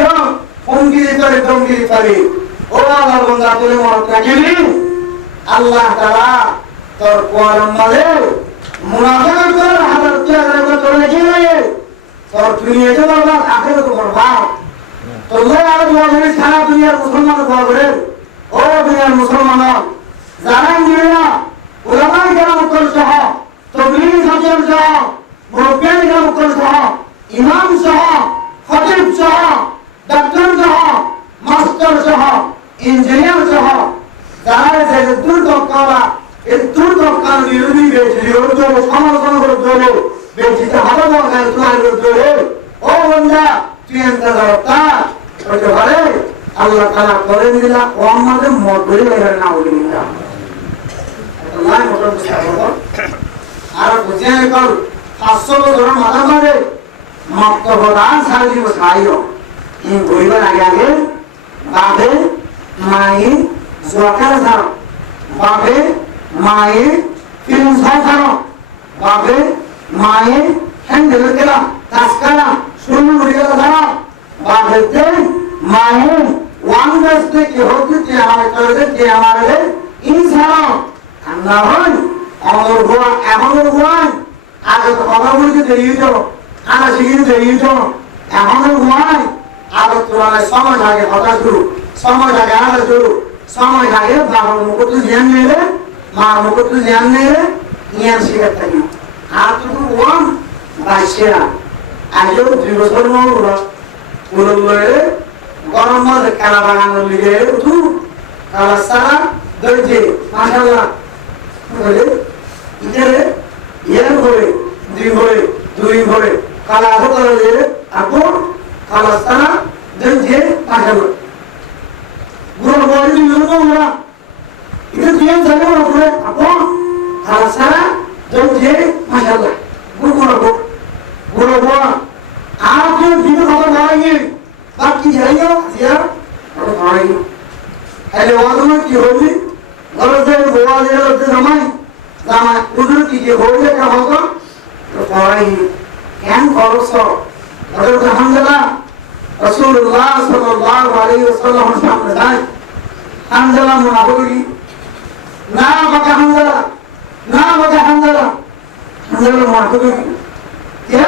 হুমকি দিতে ধমকি দিতে ও আল্লাহর বান্দা তুই মত রাখিবি আল্লাহ তাআলা তোর কোরআন মালে মুনাফিক করে হাজার টাকা করে রেখে দেয় তোর দুনিয়াতে বরবাদ আখিরাতে বরবাদ তোমরা আর বলবে সারা দুনিয়ার মুসলমান বলবে ও দুনিয়ার মুসলমান যারা নিরা উলামা কেরাম কল সহ তাবলীগ হাজার সহ মুরব্বিয়ান কেরাম কল সহ ইমাম সহ খতিব সহ ডাক্তার সহ মাস্টার সহ ইঞ্জিনিয়ার সহ যারা যে দুর্দশা এই দুর্দশার বিরোধী বিরোধী সমালোচনা করে চলে বেঁচে হবে বর্গের তোমার চলে ও বন্ধা তুই এন্তরতা হতে পারে আল্লাহ তাআলা করে দিলা ও আমাদের মত ধরে বের না হইল না আল্লাহ মত আর বুঝিয়ে কর 500 বছর মাথা মারে মক্তবদান সারি বসাইও এই গরিবের আগে বাপে মাই জোয়াকার ছাড়ো বাপে মায়ে ফিল্ম ছাড়ো বাপে মায়ে হ্যান্ডেল গেলাম কাজ করলাম শুরু করে গেল ছাড়ো বাপেতে মায়ে ওয়ান বেস্ট কি হচ্ছে যে আমার করে যে আমার ইন ছাড়ো না হয় আমার গোয়া এমন গোয়া আগে তো কথা বলতে দেরি হতো আনা শিখিয়ে দেরি হতো এমন গোয়া আগে তুলনায় সময় লাগে কথা শুরু সময় লাগে আলাদা শুরু সময় লাগে বাবার মুকুট ধ্যান নেবে মার মুকুট ধ্যান নেবে জ্ঞান শিখার থাকি আর তুমি ওয়ান বাইশিয়া আজও 2 বছর মৌরা পুরো লয়ে গরম মধ্যে কালা বাগানোর লিগে উঠু কালা সারা দইছে মাশাআল্লাহ বলে ইতারে ইয়ার করে দুই ভরে কালা হতো লে আপো কালা সারা দইছে মাশাআল্লাহ গুরু বলি দিলো না itu dia saya orang tua apa kalau saya jadi masalah guru apa dia kalau lagi baki jaya dia kalau lagi ada orang qui hobi kalau saya bawa dia itu zaman udah qui hobi kan hoga kalau lagi yang kalau so alhamdulillah Rasulullah sallallahu alaihi wasallam sampai alhamdulillah munafiki না বাকা হামদালা হামদালা মুনাফিক কেন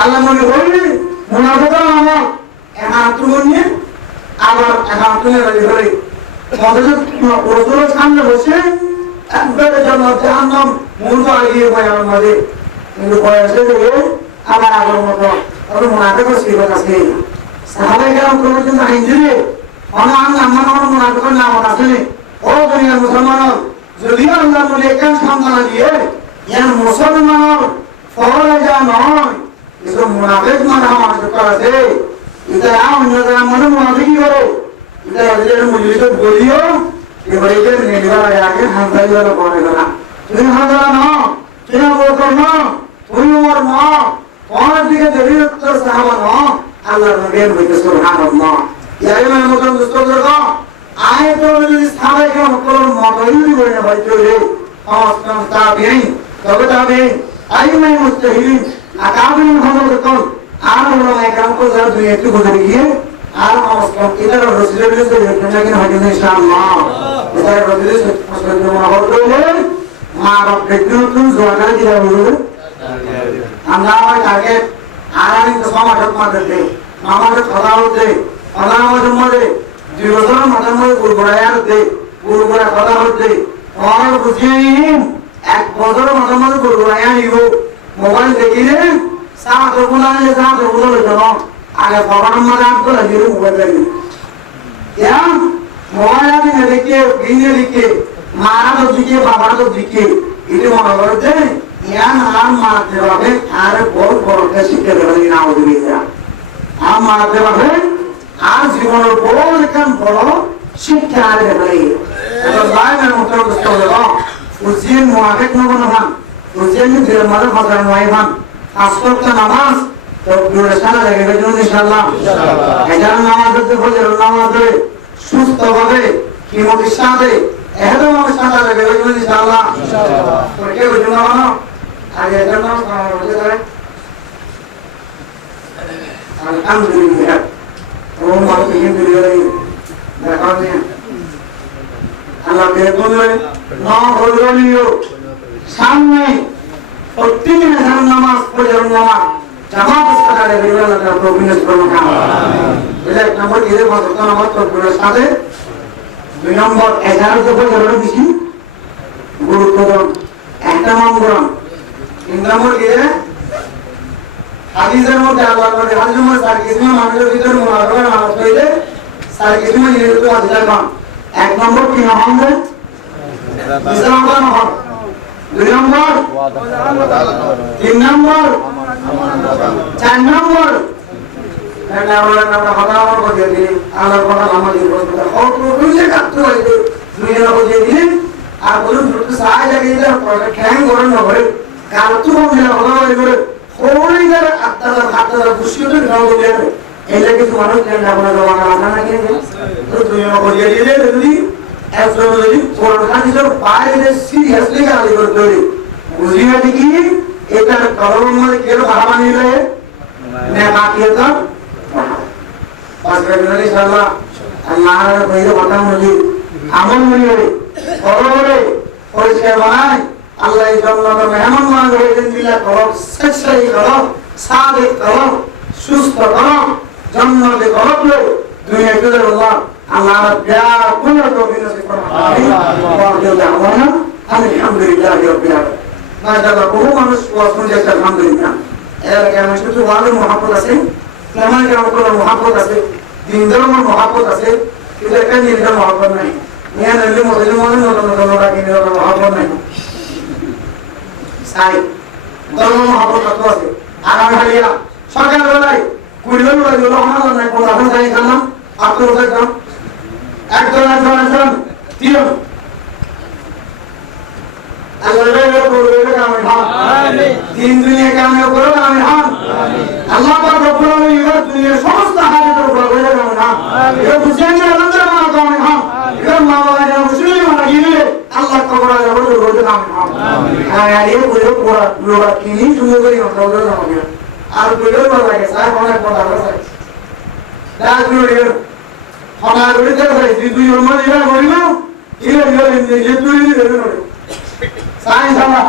আল্লাহ মনে বললি মুনাফিক আমার এখন তুমি আবার এখন তুমি ধরে অথচ রসুলের সামনে বসে একবারে জাহান্নাম মুন্ড আগিয়ে পায় আমার মাঝে কিন্তু বয়সে থেকে আবার আগের মতো তবে মুনাফিক সিফাত আছে সাহাবায়ে কেরাম কোনদিন আইনজুরি আমার মুনাফিকের নাম আছে ও দুনিয়ার মুসলমান যদি আল্লাহ মুলেকান সামনা দিয়ে ইয়ান মুসলমান ফলে যা নয় এসব মুনাফিক মানে আমার সরকার আছে এটা অন্য যারা মনে মুনাফিকি করে এটা এদের মুজরিদ বলিও এবার এদের নেওয়া আগে হামদাই বলে পড়ে না তুমি হামদালা না তুমি বকর না তুমি ওমর না তোমার দিকে দরিদ্র সাহাবা না আল্লাহর নবীর হইতে সুবহানাল্লাহ ইয়া ইমাম মুসলিম দস্তরগা আয়াত অনুযায়ী সাহাবায়ে কেরাম কোন মতই বলে না ভাই চলে আসলাম তাবিঈন তবে তাবিঈন আইমায়ে মুস্তাহিদিন আকাবিন হযরত কোন আর ওলামায়ে কেরাম কো যারা দুনিয়াতে গুজরে গিয়ে আর আসলাম এটা রাসূলের বিরুদ্ধে দেখেন কিনা হয় ইনশাআল্লাহ এটা রাসূলের সাথে মহব্বত হলে মা বাপ দেখতে তুমি জোয়ারা দিরা বলবে আমরা হয় তাকে আরানি তো সমাজত মারতে আমাদের কথা হচ্ছে আমাদের মধ্যে 2 বছর মাথার মধ্যে গুরগুড়ায় কথা হচ্ছে আর বুঝিয়ে 1 বছর মাথার মধ্যে গুরগুড়ায় নিব মোবাইল দেখিলে সাত বলা আগে বাবার মাঝে আপ করে দিল মোবাইল লাগি মোবাইল আগে দেখে গিয়ে লিখে মারা তো দিকে বাবার তো দিকে এটা মনে করছে ইয়ান আর মারতে হবে আর বড় বড় শিক্ষা দেবে না ওদের আর মারতে হবে আর জীবনের বড় একখান বড় শিক্ষা আর দেবে বাইরের মতো উজিন মুআফিক নবন ভান উজিন দিলের মাঝে ফজর নয় ভান আসরটা নামাজ তো দুরে সারা লাগে বেজন ইনশাআল্লাহ এজান নামাজে ফজর নামাজে সুস্থ ভাবে কিমতের সাথে এহদম সাথে লাগে বেজন ইনশাআল্লাহ তো কে বুঝুন না আগে এটার নাম হতে পারে আলহামদুলিল্লাহ ও মানুষ কিন্তু দেখা যায় আল্লাহ বেগুনে না হইলিও সামনে প্রতিদিন নামাজ পড়ে নামাজ জামাত সালাতে বেরিয়ে আল্লাহ প্রভিনস করুন এটা এক নম্বর এর মত নামাজ পড়ে সাথে দুই নম্বর 11 থেকে জরুরি বেশি গুরুত্বপূর্ণ একটা নম্বর তিন নম্বর এর হাদিসের মধ্যে আল্লাহ নবী হাদিসের মধ্যে সার কিছু মানুষের ভিতরে মুনাফিক নামাজ পড়লে সার কিছু নিয়ত আদায় করেন এক নম্বর কি হবে ইসলাম দান হবে দুই নম্বর তিন নম্বর চার নম্বর এটা আমরা কথা বলতে দিই আল্লাহর কথা আমাদের বলতে কত দুইটা কাটতে হয় দুইটা বলতে দিই আর বলুন দুটো সাহায্য লাগিয়ে পয়সা খ্যাং করেন না ভাই কাল তো বলতে কথা বলে কোড়িদার আত্মার হাতদার বুঝিয়ে নাও বলে এই লাগে তো মানুষ জানে আপনারা জমানা না না কেন তো দুইটা বলে দিলে যদি একজন যদি কোরআন হিসেবে বাইরে সিরিয়াসলি গালি করতে হবে বুঝিয়ে দেখি এটা কলমের মধ্যে কেন বাবা নিলে না বাকি তো পাঁচ মিনিট ইনশাআল্লাহ আল্লাহর বাইরে কথা বলি আমল নিয়ে বড় পরিষ্কার বানাই আল্লাহ জান্নাতের মেহমান বানিয়ে দেন দিলা করো সচ্চাই করো সাদিক করো সুস্থ করো জান্নাতে করো দুনিয়াতে আল্লাহ আল্লাহর প্যার কোন তৌফিক নসিব করো আমিন আলহামদুলিল্লাহ রাব্বিল আলামিন মাশাআল্লাহ বহু মানুষ ওয়াজ শুনছে আলহামদুলিল্লাহ এর কেমন শুধু ওয়াজের মহব্বত আছে কেমন কেমন কোন মহব্বত আছে দিন ধর্মের মহব্বত আছে কিন্তু একটা নির্দিষ্ট মহব্বত নাই নিয়ে নিলে মনে নতুন কিনে মহব্বত নাই সাই ধর্ম মহব্বত কত আছে আগামী হালিয়া সকালবেলায় কুড়িবেল বেলা দিল আমার নাই কোন এখন যাই খালাম আত্মরোধের কাম একজন তিন দিন দুনিয়া কামিয়াব করো আমিন আল্লাহ পাক রব্বুল আলামিন দুনিয়ার সমস্ত হাজাতের উপর বলে আমিন এটা বুঝেন না আল্লাহ পাক আমিন এটা মা বাবা যারা মুসলিম মারা গিয়ে আল্লাহ কবরে বলে বলে আমিন হ্যাঁ এই বলে পুরো লোরা কিনি শুরু করি আমরা বলে আমিন আর বলে বলা লাগে স্যার অনেক কথা আছে দাস বলে হনা বলে দেয় দুই রুমাল এরা বলিও যে তুই দেবে না সাই সালা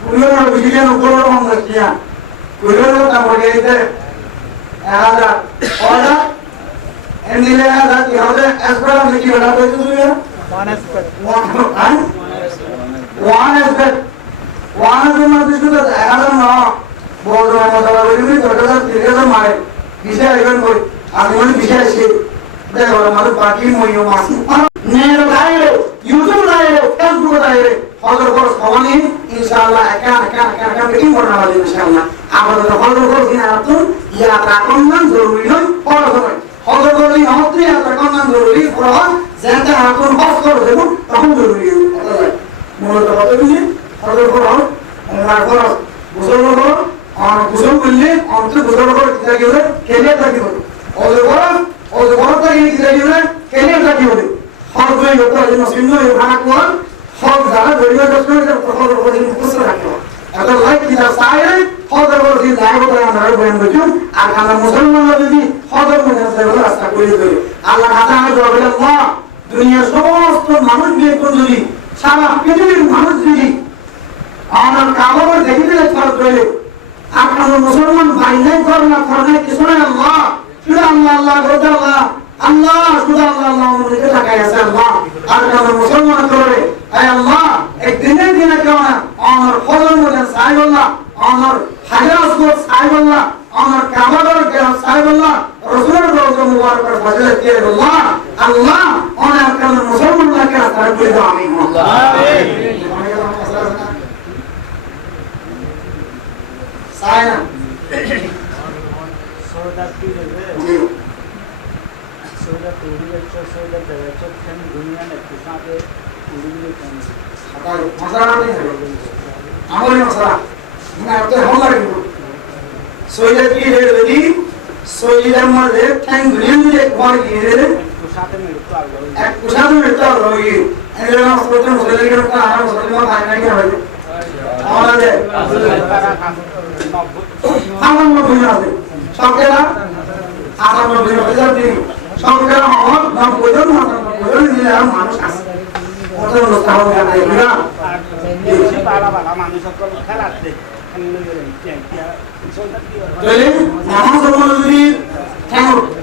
কুলর বিজলির উপর আমরা কিয়া কুলর তা বলে দিতে আদা ওটা এমনিলে আদা কি হবে এসপেরা নাকি বলা হয়েছে তুই ওয়ান এসপেক্ট ওয়ান মধ্যে শুধু আদা না বড় কথা বলি তোটা তিরিশ মারে বিষয় আইবেন কই আমি মানে বিষয় আছে দেখো আমার বাকি মইও মাসি নের গায়ে ইউটিউব গায়ে ফেসবুক গায়ে হজর খরচ হওয়ানি ইনশাআল্লাহ একা মিটিং করতে হবে ইনশাআল্লাহ আমাদের হজর খরচ কিনা তো ইয়া রাখনমান জরুরি নয় খরচ নয় হজর করলে আমাদের ইয়া রাখনমান জরুরি খরচ যেটা এখন খরচ করে দেব তখন জরুরি মূলত কত দিন হজর খরচ আর খরচ গোসল করো আর গোসল করলে অন্তত গোসল করে কিটা গেলে কেলে থাকি হবে হজর খরচ থাকি কিটা গেলে কেলে থাকি হবে হজর হয়ে গেল এই মুসলিম নয় ভাগ কর সব যারা জড়িয়ে গেছে হজর করে মুখস্থ রাখতে হবে এত লাইক কিটা চাইলে হজর করে দিন লাইক করে আমরা বয়ান করছি আর আমরা মুসলমানরা যদি হজর মনে আছে রাস্তা করে দেবে আল্লাহ হাতে বলে আল্লাহ দুনিয়ার সমস্ত মানুষ নিয়ে কোন যদি সারা পৃথিবীর মানুষ যদি আমার কাবারে দেখে দিলে ফরজ করে আর আমরা মুসলমান ভাই নাই করনা করনা কিছু না আল্লাহ শুধু আল্লাহ আল্লাহ বলতে আল্লাহ শুধু আল্লাহ আল্লাহ মনে লাগাই আছে আল্লাহ আর আমরা মুসলমান করে আয় আল্লাহ একদিনের দিনে কেন আমার ফজর মধ্যে সাইবুল্লাহ আমার হাজার আসবো সাইবুল্লাহ আমার কাবারের কেন সাইবুল্লাহ রাসূলের রওজা মুবারকের ফজিলত দিয়ে আল্লাহ আল্লাহ অনেক কেন মুসলমান লাগে তার করে দাও আমিন আমিন সায়না সোদা কি রে सोदा पूरी अच्छा सोदा दरवाजा फैन दुनिया में किसा के पूरी में फैन आता मसला नहीं है आमोरी मसला ना तो हम लगे सोदा की रे दी सोदा मरे फैन दुनिया में एक बार की रे कुसाते में तो आ गई एक कुसाते में तो आ गई एने ना सोदा मसला के ना आराम सोदा में खाने के है और दे 98 জন আছে সংখ্যাটা 98 জন আছে সংখ্যাটা হল 90 জন 99 জন মিলে মানুষ আছে কত লোক তাহলে জানাই না বেশি বালা বালা মানুষ সকল খেলাতে তাহলে নামাজ যদি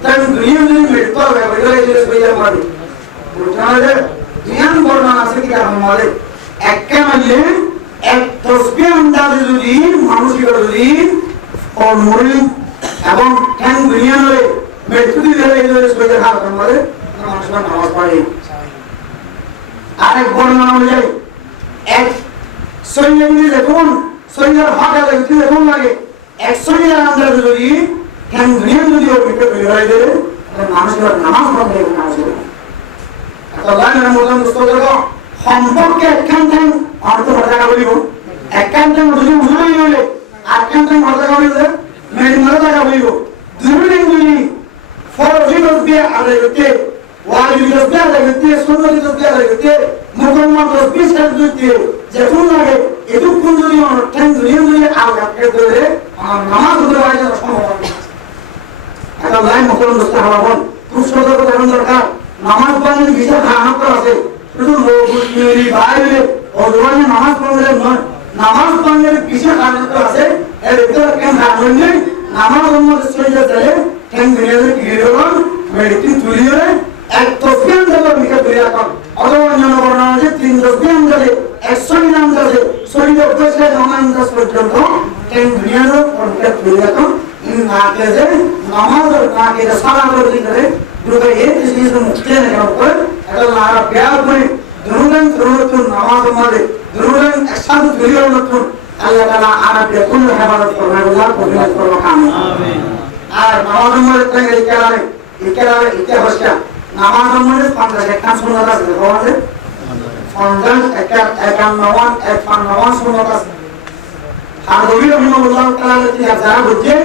তাই দুনিয়া যদি মেটতো হবে বলে যে সইয়া মারি বুঝালে জ্ঞান বর্ণনা আছে কি আমাদের একটা মানে এক তসবিহ আন্দাজে যদি মানুষের যদি ও মুরি এবং জ্ঞান দুনিয়া হলে মেটতো দিলে এই যে সইয়া হাত আমাদের নামাজ পড়ে আরেক বর্ণনা অনুযায়ী এক সইয়া নিয়ে দেখুন সইয়ার হক আছে দেখুন লাগে এক সইয়ার আন্দাজে যদি জ্ঞান দুনিয়া যদি ও মেটতো দিলে হয় যে মানুষের নামাজ পড়ে নামাজ পড়ে আল্লাহ নামে মুস্তফা সম্পর্কে একখান টাইম অর্থ কথা বলিব একখান টাইম যদি বুঝাই হইলে আরেকখান টাইম কথা বলিলে মেন মারা কথা বলিব দুই দিন ফরজি তসবিহ আদায় করতে ওয়াজিব তসবিহ আদায় করতে সুন্নতি তসবিহ আদায় করতে মুকম্মল তসবিহ সাদ করতে যেটুকু লাগে এটুকু যদি অর্থাৎ দুনিয়া যদি আলাদা করে নামাজ পড়তে হয় না সম্ভব এটা লাই মুকম্মল তসবিহ হওয়া খুব সতর্ক থাকা দরকার নামাজ পড়লে বিশেষ ধারণা আছে শুধু লোকগুলি বাইরে অজুবানে নামাজ পড়লে নয় নামাজ পড়লে বিশেষ ধারণা আছে এর ভিতরে কেন ধারণা নেই নামাজ উম্মত সইয়া যায় কেন মিলে গিরল মেডিটিন তুলিয়ে এক তসবিহ দেব মিকে তুলিয়া কর অন্য বর্ণনা আছে তিন তসবিহ দেবে 100 নাম আছে সইয়া উপসে নামাজ পর্যন্ত কেন দুনিয়ার পড়তে তুলিয়া কর ইন নাকে যে নামাজ নাকে সালাত করে দুটো এই জিনিস মুক্তি না করে এটা লারা বিয়ার করে দুরুন দুরুন নামাজ মানে দুরুন একসাথে তুলিয়ে নতুন আল্লাহ তাআলা আরবে কোন হেফাজত করবে আল্লাহ কবুল করবে আমিন আর নামাজ মানে তাঙ্গে ইকরারে ইতিহাসটা নামাজ মানে 50 একটা সুন্নাত আছে বলে 50 একটা নওয়ান এক নওয়ান সুন্নাত আছে আর নবী রাহিমাহুল্লাহ তাআলা কি যারা বুঝেন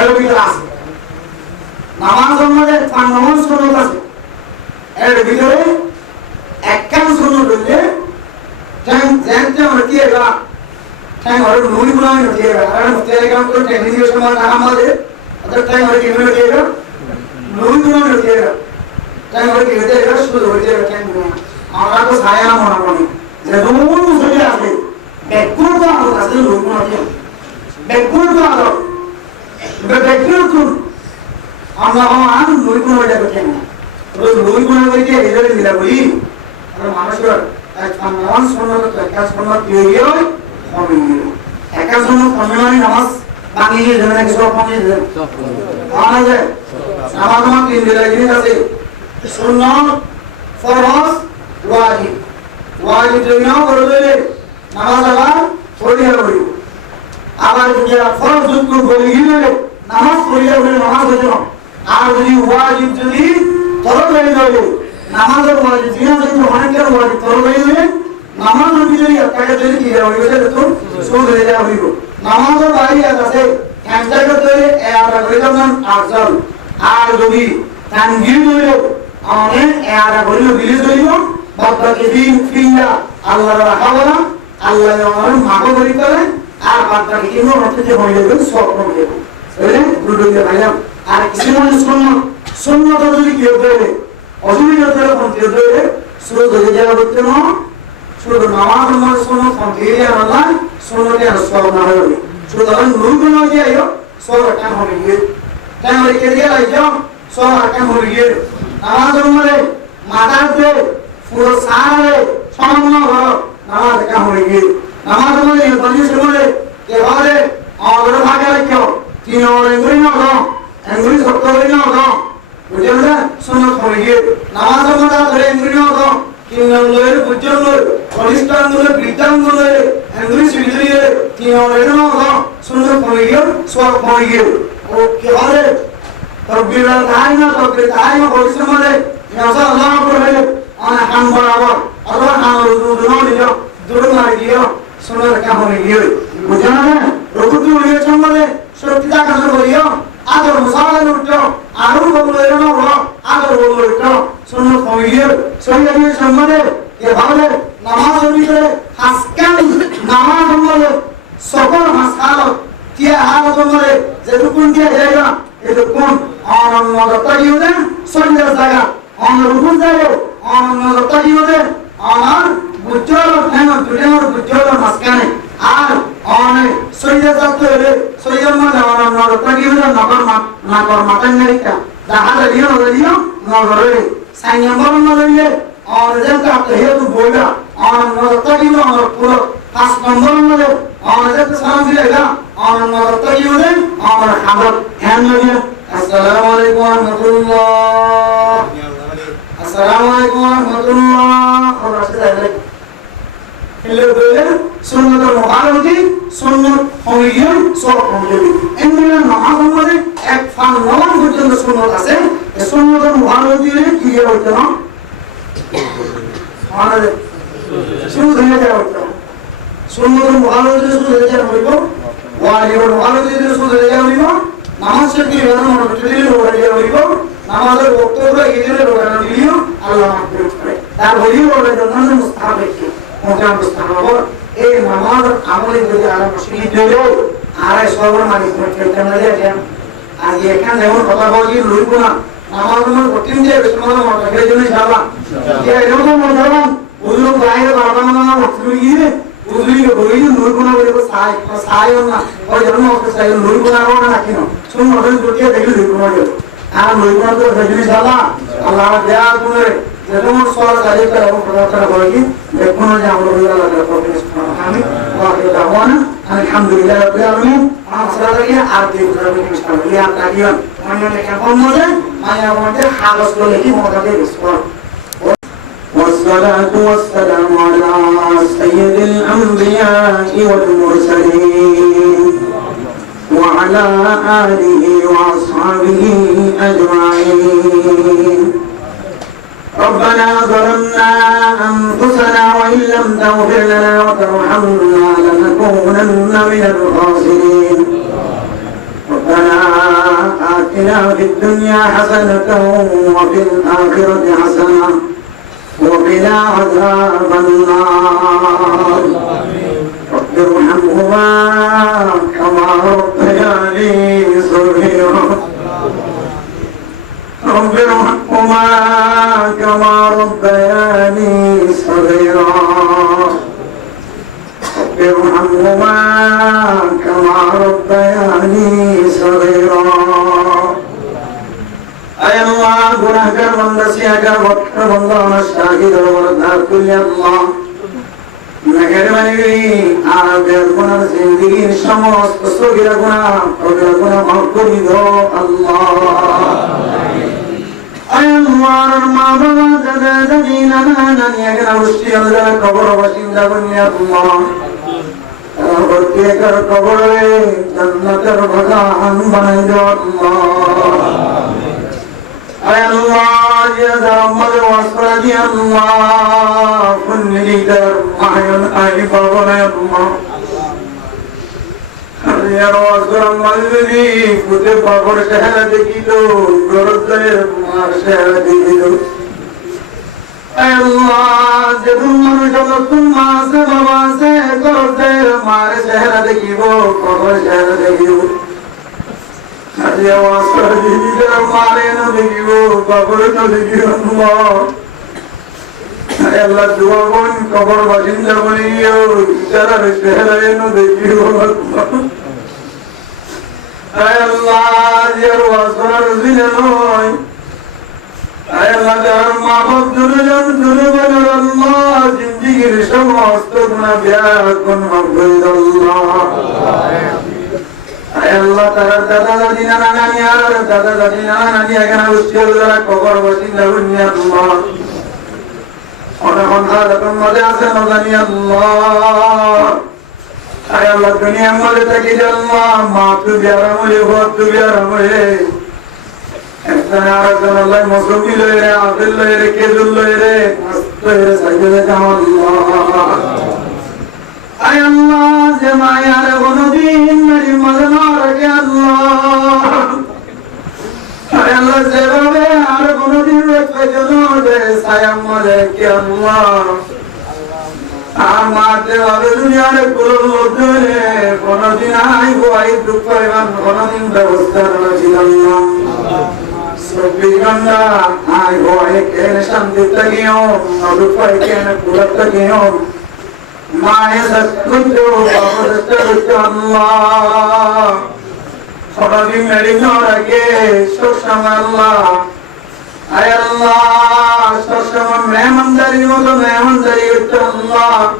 এর ভিতরে আছে নামাজ আমাদের নামাজ সুন্নাত আছে এর ভিতরে একখান সুন্নাত হইলে টাইম জানতে আমরা কি এরা টাইম আর নই গুনাহ নয় এরা আর মুস্তাহিদ কাম করে টেকনিক্যাল সময় না আমাদের আদার টাইম আর কি নয় এরা নই গুনাহ নয় এরা টাইম আর কি এরা শুরু হয়ে যায় টাইম আমরা তো ছায়া মনে করি যে নমুন মুসলিম আছে বেকুর তো আছে নই গুনাহ আছে বেকুর তো আছে বেকুর আমরা আন নই গুণ হয়ে যাবে কেন নই গুণ হয়ে গিয়ে এজরে দিলা বলি আর মানুষের এক নামাজ সুন্নাত তো একটা সুন্নাত দিয়ে হবে একটা সুন্নাত কমে নামাজ বানিয়ে দেন নাকি সব কমে দেন আমাদের নামাজ আমার তিন জিনিস আছে সুন্নাত ফরজ ওয়াজিব যদি নাও করে দিলে নামাজ আবার পড়িয়া পড়ি আবার যদি ফরজ যুক্ত করে গিয়ে নামাজ পড়িয়া পড়ি নামাজ হয়ে যাবে আর যদি ওয়াজিব যদি তরল হয়ে যাবে নামাজের ওয়াজিব জিনা যদি অনেকের ওয়াজিব তরল হয়ে যাবে নামাজ যদি একটা যদি কি যাবে ওইটা তো সুদ হয়ে যাবে হইব নামাজের বাইরে আছে ক্যান্সার করে আর রিজমান আফজাল আর যদি তানগীর হইল অনেক আর বলিল বিলিজ হইল বাদবাকি দিন ফিল্লা আল্লাহর রাখা বলা আল্লাহ আমাদের মাগো করি করে আর বাদবাকি দিন হতে হয়ে যাবে সব হয়ে যাবে বুঝলেন দুটো দিয়ে ভাইলাম আর কিছু মানুষ সুন্নাত যদি কেউ দেবে অসুবিধা হলে কোন কেউ দেবে শুরু ধরে যাওয়া করতে না শুধু নামাজ নামাজ শোনো কমপ্লিট আল্লাহ শোনোকে আর সব না হবে শুধু তখন নুরুন হয়ে যায় সব একটা হবে গিয়ে তাই আমরা কে দিয়ে যাও সব একটা হবে গিয়ে নামাজ মানে মাথাতে পুরো সারে সম্পূর্ণ হলো নামাজ একটা হবে গিয়ে নামাজ মানে বানিয়ে শুনে কে বলে আমাদের ভাগে রাখো তিন এঙ্গুলি না হলো এঙ্গুলি সত্য হয়ে না হলো বুঝলেন না সুন্নাত হয়ে গিয়ে নামাজ আমরা ধরে এঙ্গুলি না হলো তিন নম্বরের বুঝছেন কনিষ্ঠ আঙ্গুলের বৃদ্ধাঙ্গুলের এঙ্গুলি সিঁড়িয়ে তিন নম্বরের না হলো সুন্নাত হয়ে গিয়ে সব হয়ে গিয়ে ও কে বলে তকবীর তাহাইমা তকবীর তাহাইমা পরিশ্রম করে ইয়াসা আল্লাহ করে অন হাম বরাবর আল্লাহ নাম রুদুনো দিও দুরু মারি দিও সুন্নাত কা হয়ে গিয়ে বুঝলেন না রকুতু হয়ে চম্বলে সত্যিটা কাজ করিও আদর মুসালান উঠো আরো বললো এরনো হলো আদর বললো উঠো সুন্নাত হয়ে গিয়ে সহিয়ে সম্মানে এ ভাবে নামাজ ভিতরে হাসকান নামাজ বলে সকল হাসকাল কি হালত বলে যেটুকুন দিয়ে জায়গা এটুকুন অনন্য দত্তা কি হতেন সন্ধ্যা জায়গা অনরূপন জায়গা অনন্য দত্তা কি হতেন অনার বুঝল ঠেঙ্গ দুটের বুঝল মাঝখানে আর অনে সৈয়দ জাত হলে সৈয়দ মানে অনন্য দত্তা কি হতেন নগর মাতান নারিকা দাহালে দিও নগরে সাই নম্বর নগরে অনজেন কাপতে হেতু বইলা অনন্য দত্তা কি অনর পুরো 5 নম্বর নগরে অনজেন সালাম দিলেগা অনন্য দত্তা কি হতেন অনর খাবার হ্যান নগরে আসসালামু আলাইকুম ওয়া রাহমাতুল্লাহ আসসালামু আলাইকুম ওয়া রাহমাতুল্লাহ খবর আছে তাহলে এলে বলে সুন্নাতের মুখারবতি সুন্নাত হমিয়ন সব হমিয়ন এমনিরা নামাজ মধ্যে এক ফান নমান পর্যন্ত সুন্নাত আছে এই সুন্নাতের মুখারবতি কি হইতো না মানে শুরু হয়ে যাওয়া হইতো সুন্নাতের মুখারবতি শুরু হয়ে যাওয়া হইতো ওয়াজিবের মুখারবতি শুরু হয়ে যাওয়া হইতো নামাজ কি বেরোনো মনে দিলে হয়ে যাওয়া হইতো নামাজের বক্তব্য এদিনে রোগানো দিলিও আল্লাহ মাফ করে তার বলিও বলে জন্য মুস্তাহাব কি মোকাম মুস্তাহাব এই নামাজ আমলে যদি আর মুশকিল হলো আর সবর মালিক করতে না যায় আজ এখানে যেমন কথা বলি লইবো না নামাজ মন কঠিন যে তোমার মনে করে জন্য যাবা যে এরকম মনে করলাম ওগুলো বাইরে বাবা না মুসলিম গিয়ে বুঝলি বলি লইবো না বলে সাই না ওই জন্য ওকে সাই লইবো না না কিনো শুন মনে করতে দেখলি লইবো না আর লইবো তো দেখলি যাবা আল্লাহ দেয়া করে যেমন সর কাজে করে এবং প্রদান করি দেখুন যে আমরা হইলা লাগা প্রবেশ আমি ওয়াকে দাওয়ানা আলহামদুলিল্লাহ রাব্বিল আলামিন আসসালামু আর কি করবে ইনশাআল্লাহ ইয়া তাকিয়ান মানে কেমন মজা মায়া মধ্যে হাগস বলে কি মজা দিয়ে বিস্ফোরণ والصلاة والسلام على سيد الأنبياء والمرسلين وعلى آله وأصحابه أجمعين ربنا ظلمنا أنفسنا وإن لم تغفر لنا وترحمنا لنكونن من الخاسرين ربنا آتنا في الدنيا حسنة وفي الآخرة حسنة وقنا عذاب النار رب ارحمهما كما ربياني صغيرا رب ارحمهما كما ربياني صغيرا رب ارحمهما كما ربياني صغيرا أي الله গুনাহগার বান্দা সিয়াগার বক্র বান্দা শাহিদ ওয়ারদার কুল আল্লাহ মেহেরবানি আর বেগুনার জিন্দেগীর সমস্ত সগীরা গুনাহ কবিরা গুনাহ মাফ করে দাও আল্লাহ আয় আল্লাহর মা বাবা দাদা দাদি নানা নানি এখানে বসে আল্লাহ কবর বাসিন্দা বানিয়ে আল্লাহ প্রত্যেকের কবরে জান্নাতের বাগান বানাই দাও আল্লাহ আয় আল্লাহ ইয়া দামাল ওয়াসরাজি আল্লাহ ফুন্নিদার আয়ন আই বাবনা আল্লাহ ইয়া রাসূল মাল্লি কুতে বাবর শহর দেখিলো গরদের মার শহর দেখিলো আয় আল্লাহ যেদুন মানুষ মাসে বাবা সে গরদের মার শহর দেখিবো কবর শহর দেখিবো আল্লাহ ওয়াসরাজি দিদার মারে না দেখিবো কবর না দেখিবো আল্লাহ আল্লাহ দুয়া কোন কবর বাসিন্দা বলিও যারা চেহারা এনো দেখিও আল্লাহ যার ওয়াসরার জিনে নয় আল্লাহ যার মা বাপ দুজন দুজন আল্লাহ জিন্দেগীর সমস্ত গুনাহ বিয়ার কোন মাফ আল্লাহ আল্লাহ তার দাদা দাদি নানা নানি আর দাদা দাদি নানা নানি এখানে উচ্চল যারা কবর বাসিন্দা বলি আল্লাহ অনেক হালাতের মধ্যে আছে জানি আল্লাহ আয় আল্লাহ দুনিয়ার মধ্যে থাকি আল্লাহ মা তুমি আরামে ভোট তুমি আরামে একজন আরেকজন আল্লাহ মৌসুমি লয়ে রে আদিল লয়ে রে কেজুল লয়ে রে মস্ত রে সাইদে যাও আল্লাহ আয় আল্লাহ যে মায়ার কোনদিন মেরি মজনা রাখে আল্লাহ আয় আল্লাহ যেভাবে আর কোনদিন রাখবে জনদে সায়াম মালিক আল্লাহ আমাদের আবে দুনিয়ার কুল মধ্যে কোনদিন আই গোয়াই দুঃখ এবং কোনদিন দেব Uganda, I go again, something to you, no look like an put to you. My is a good to Allah. For the Medina again, so some Allah. I Allah, so some Memandari, the Memandari to Allah.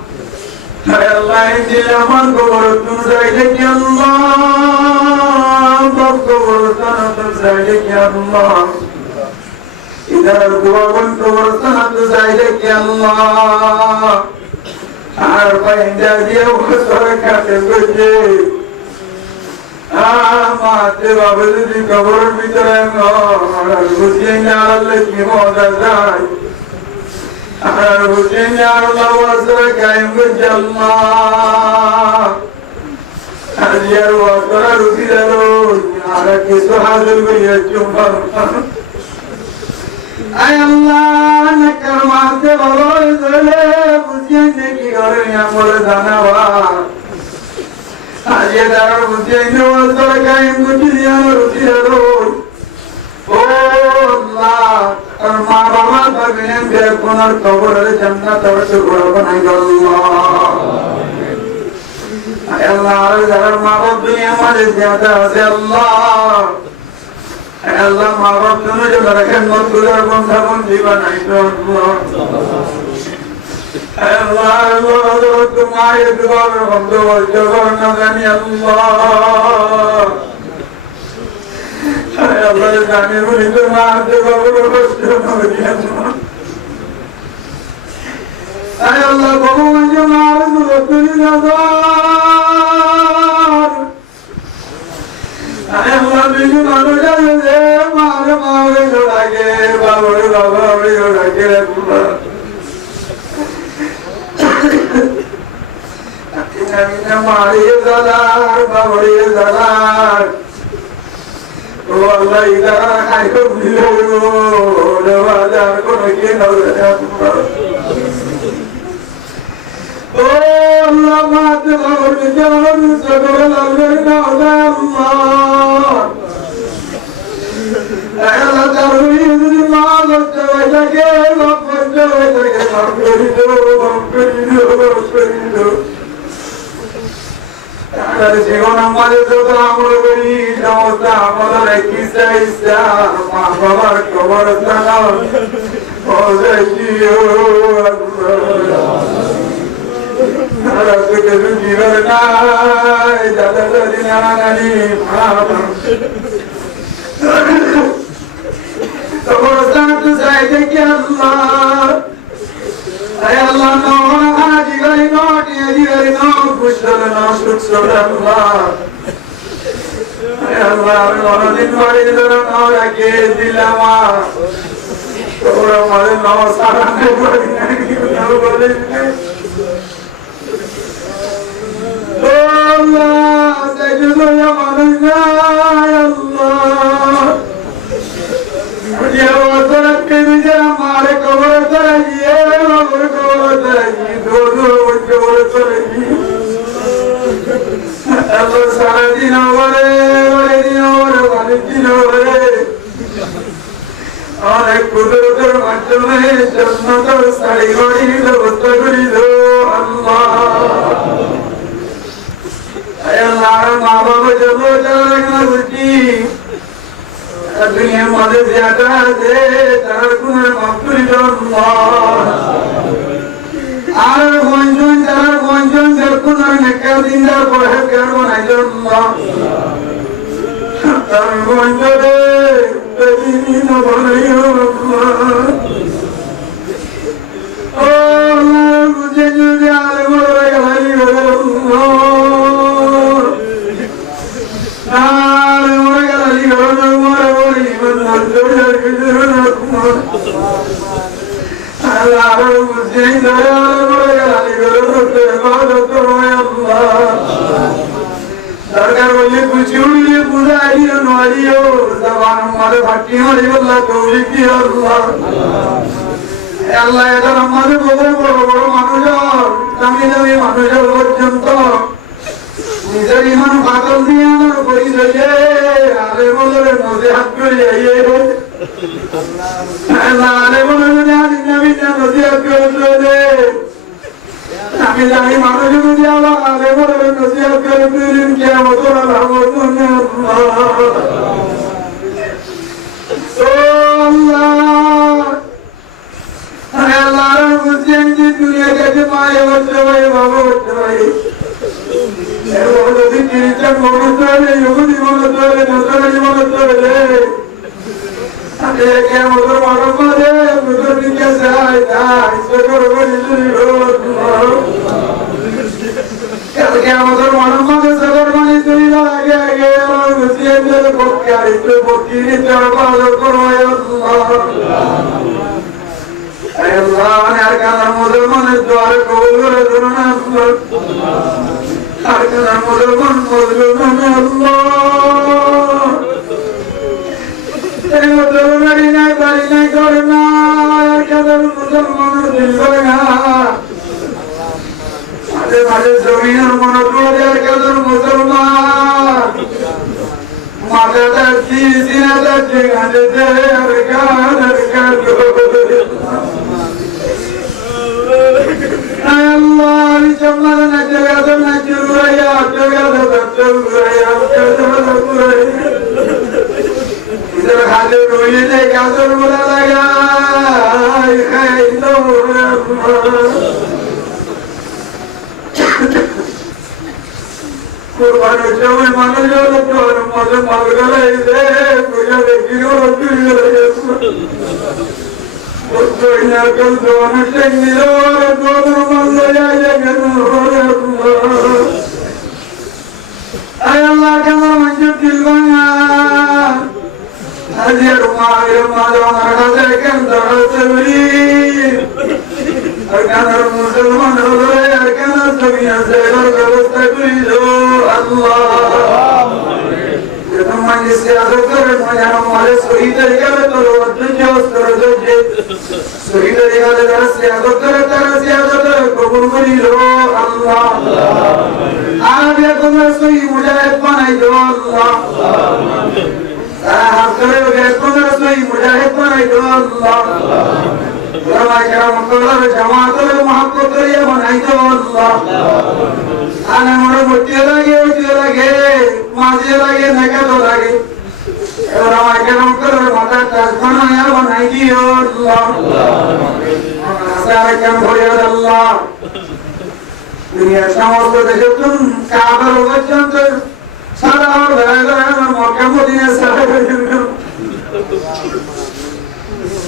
I Allah, in the Laman go to the Allah. इधर दुआवन तो वर्तन तो जाए कि अल्लाह are पाइंदा दिया वो सोए खाते बच्चे माते बाबू जी कबर भीतर हैं और बुझे न्याल की मौजा जाए और बुझे न्याल लवासर कायम बच्चा Ajar wakara rugi daro, ara kisu hasil beriya cuma. Ay Allah nakar mate balo izole, buzian neki orang yang boleh danawa. Ajar daro buzian jawasara kain buzian rugi daro. Oh Allah, karma bapa baginen biar konar kabur ada jannah terus berapa naik Allah. Allah agar maaf dunia mari zyada se Allah Allah maaf tunu jo rakhan mat gular banda bandi banai to Allah Allah tumhare dua mein bando jagar na gani Allah Allah jane muni tumhare babu rosto na gani ay Allah babu manjo maaf rosto ni Allah biju manu jane mar maave jodage babore babore jodage rakha inna mari zalar babore zalar o Allah idara khayo bilo lawada kono ke nawada o Allah mat babore jalan sabara lalna Allah Allah tarwi di maal tawajake wapajake marperido Ada জীবন আমাদের যত আমল করি সমস্ত আমল কিসা ইসা মা বাবার কবরস্থান ও জিও আল্লাহ তোকে জীবন নাই দাদা দাদি নানা নানি কবরস্থান তো যাই দেখি আল্লাহ ay Allah no haji gari no ti gari no kushal no suksal Allah ay Allah no din mari dara no rake dilama tora mare no sara ne bari no bole Allah sajudo ya manana Allah ya wazara ke jara mare kawar tarajiye Allah saradina vare dina vare dina vare aur kudrat majme jannat sari gari ব্যবস্থা করি দো Allah ay Allah ma baba jabo jara nazi dunia made zyada de tar gunar maghfir Allah আর গঞ্জন যারা গঞ্জন যখন নেকার দিনদার পড়ে কেন নাই জন্য তার গঞ্জরে দিন বনাইও ও বুঝে যদি আর বলে গলাই আর মরে গলাই গলো মরে বলি মন জোরে জোরে Allah বুঝে सरकार बोले कुछ उड़िए बुझाइए नवारियो जबान हमारे भाटी हमारी अल्लाह कौली की अल्लाह अल्लाह इधर हमारे बड़े बड़े मानुजार कमी कमी मानुजार पर्यंत निजर ईमान बादल दिया ना कोई सजे आले बोले मुझे हाथ को जाइए বাইরে এর যদি খ্রিস্টান মনে চলে ইহুদি মনে চলে নসরানি মনে চলে আরে কে মতো মারো মারে মুজো দিকে যায় না ইসে করো কে মতো মারো মারে সদর মানে তুই লাগে আগে আর মুসিয়ে দিলে বক্কি আর একটু বক্কি নিতে ভালো করো আল্লাহ আর কানার মুসলমানের দোয়ার কবুল করে দিও না আল্লাহ আর কানার মুসলমান মজলুম আল্লাহ এই মুসলমানই নাই বাড়ি নাই করে না আর কানার মুসলমানের দিল করে না মাঝে মাঝে জমিনের মনে পড়ে আর কানার মুসলমান মাথাটা সিনাটা ঠিকানে দে আর কানার Allah, we jump on the next together, next together, इधर खाते रोई ने कैसे बोला लगा है तो कुर्बान जब मान लो तो मजे मार गए इधर पूजा देखी रो तो इन्हें कल दोनों से मिलो दोनों मल्ले जाएंगे आय अल्लाह का मंजूर दिलवाना हज़िर मालो नरका से कंदर से बरी अरकान मुसलमान हो गए अरकान सबिया से व्यवस्था करी लो अल्लाह तुम मंजिल से आगे कर मजा हमारे सही तरीके से तो वक्त जो करो जो सही तरीके से तरह से आगे कर कबूल करी लो अल्लाह आगे तुम्हें सही मुजाहिद बनाई दो अल्लाह हम करे तुम्हें सही मुजाहिद बनाई दो अल्लाह उलमा किराम को जमात में मोहब्बत करिए बनाई दो अल्लाह आने मोर मुट्ठी लगे माजी लगे नके तो लगे उलमा किराम को माता तस्बना या बनाई दियो अल्लाह सारे काम हो अल्लाह दुनिया समस्त देशे तुम काबा लोगों तो सारा और भरा मक्का मदीना सारा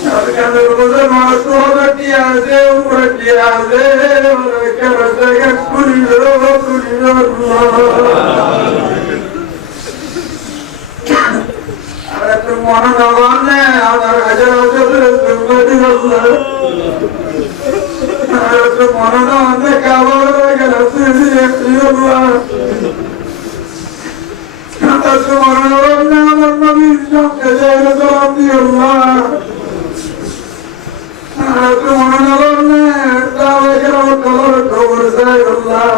और क्या लोगों मासो बटिया से उम्र किया से और कर से कुली लो अरे तुम मन नवान ने और हजार हजार तुम बड़ी अल्लाह अरे तुम मन नवान ने काबा के रस्ते से अल्लाह तुम मन नवान ने अमर नबी जो के जाए तो अब्दी अल्लाह तुम मन नवान ने दावे करो कलर खबर से अल्लाह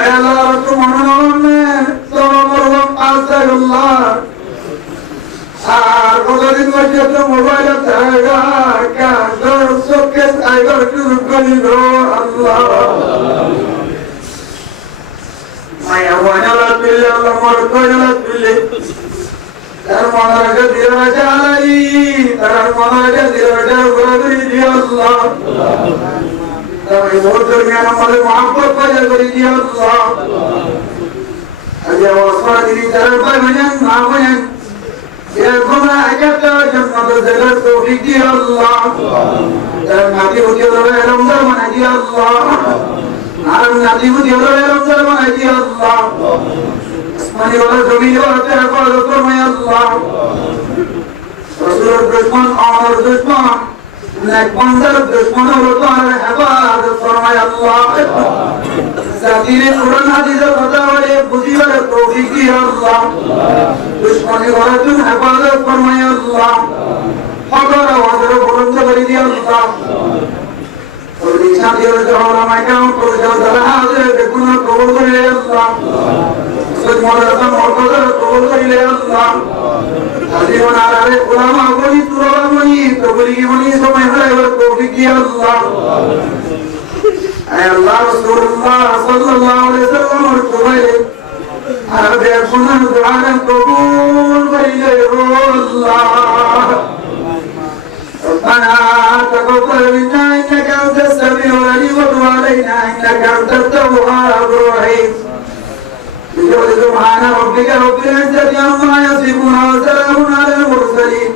अल्लाह तुम मन नवान ने तो मरवा पास अल्लाह আর কতদিন বসে তো মোবাইল থাকা কার চোখে সাইবার শুরু করিল আল্লাহ মায়া ওয়ানালা পিলে আল্লাহ মোর কয়লা পিলে তার মনারে দিরা জালাই তার মনারে দিরা গুরুরি দি আল্লাহ তাই মোর দরমিয়ান আমাদের মহব্বত পয়দা করে দি আল্লাহ আজ ওয়াসা দিরি তার বায়ন না বায়ন يكون أجد جنة الزلال توفيق يا الله نادي وجه رمضان من أجي الله نادي وجه رمضان من أجي الله اسمعني ولا زمين ولا تهفى ذكر يا الله رسول الدشمن عمر الدشمن لك منظر الدشمن ورطان الحفاظ يا الله ذاتين القرآن حديث فتاوى بزيوة التوفيق يا الله دشمنی ورتن حفاظت فرمائے اللہ حضر وحضر بلند برید اللہ اور نیچان دیو جہورا مکام کو جلدر حاضر بکنا قبول کرے اللہ سج مدرسہ مرتضر قبول کرے اللہ عظیم نارے علماء بنی طلبہ بنی تبلیغ بنی سمجھ رہے ورتوفیق اللہ اے اللہ رسول اللہ صلی اللہ علیہ وسلم اور تبلیغ هذا يكون دعاء قبول بين الله ربنا تقبل منا انك انت السميع العليم وتب علينا انك إنك أنت التواب الرحيم سبحان ربك رب العزة عما يصفون وسلام على المرسلين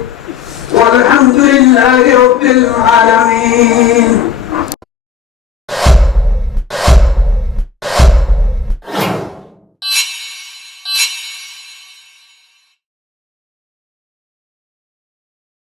والحمد لله رب العالمين.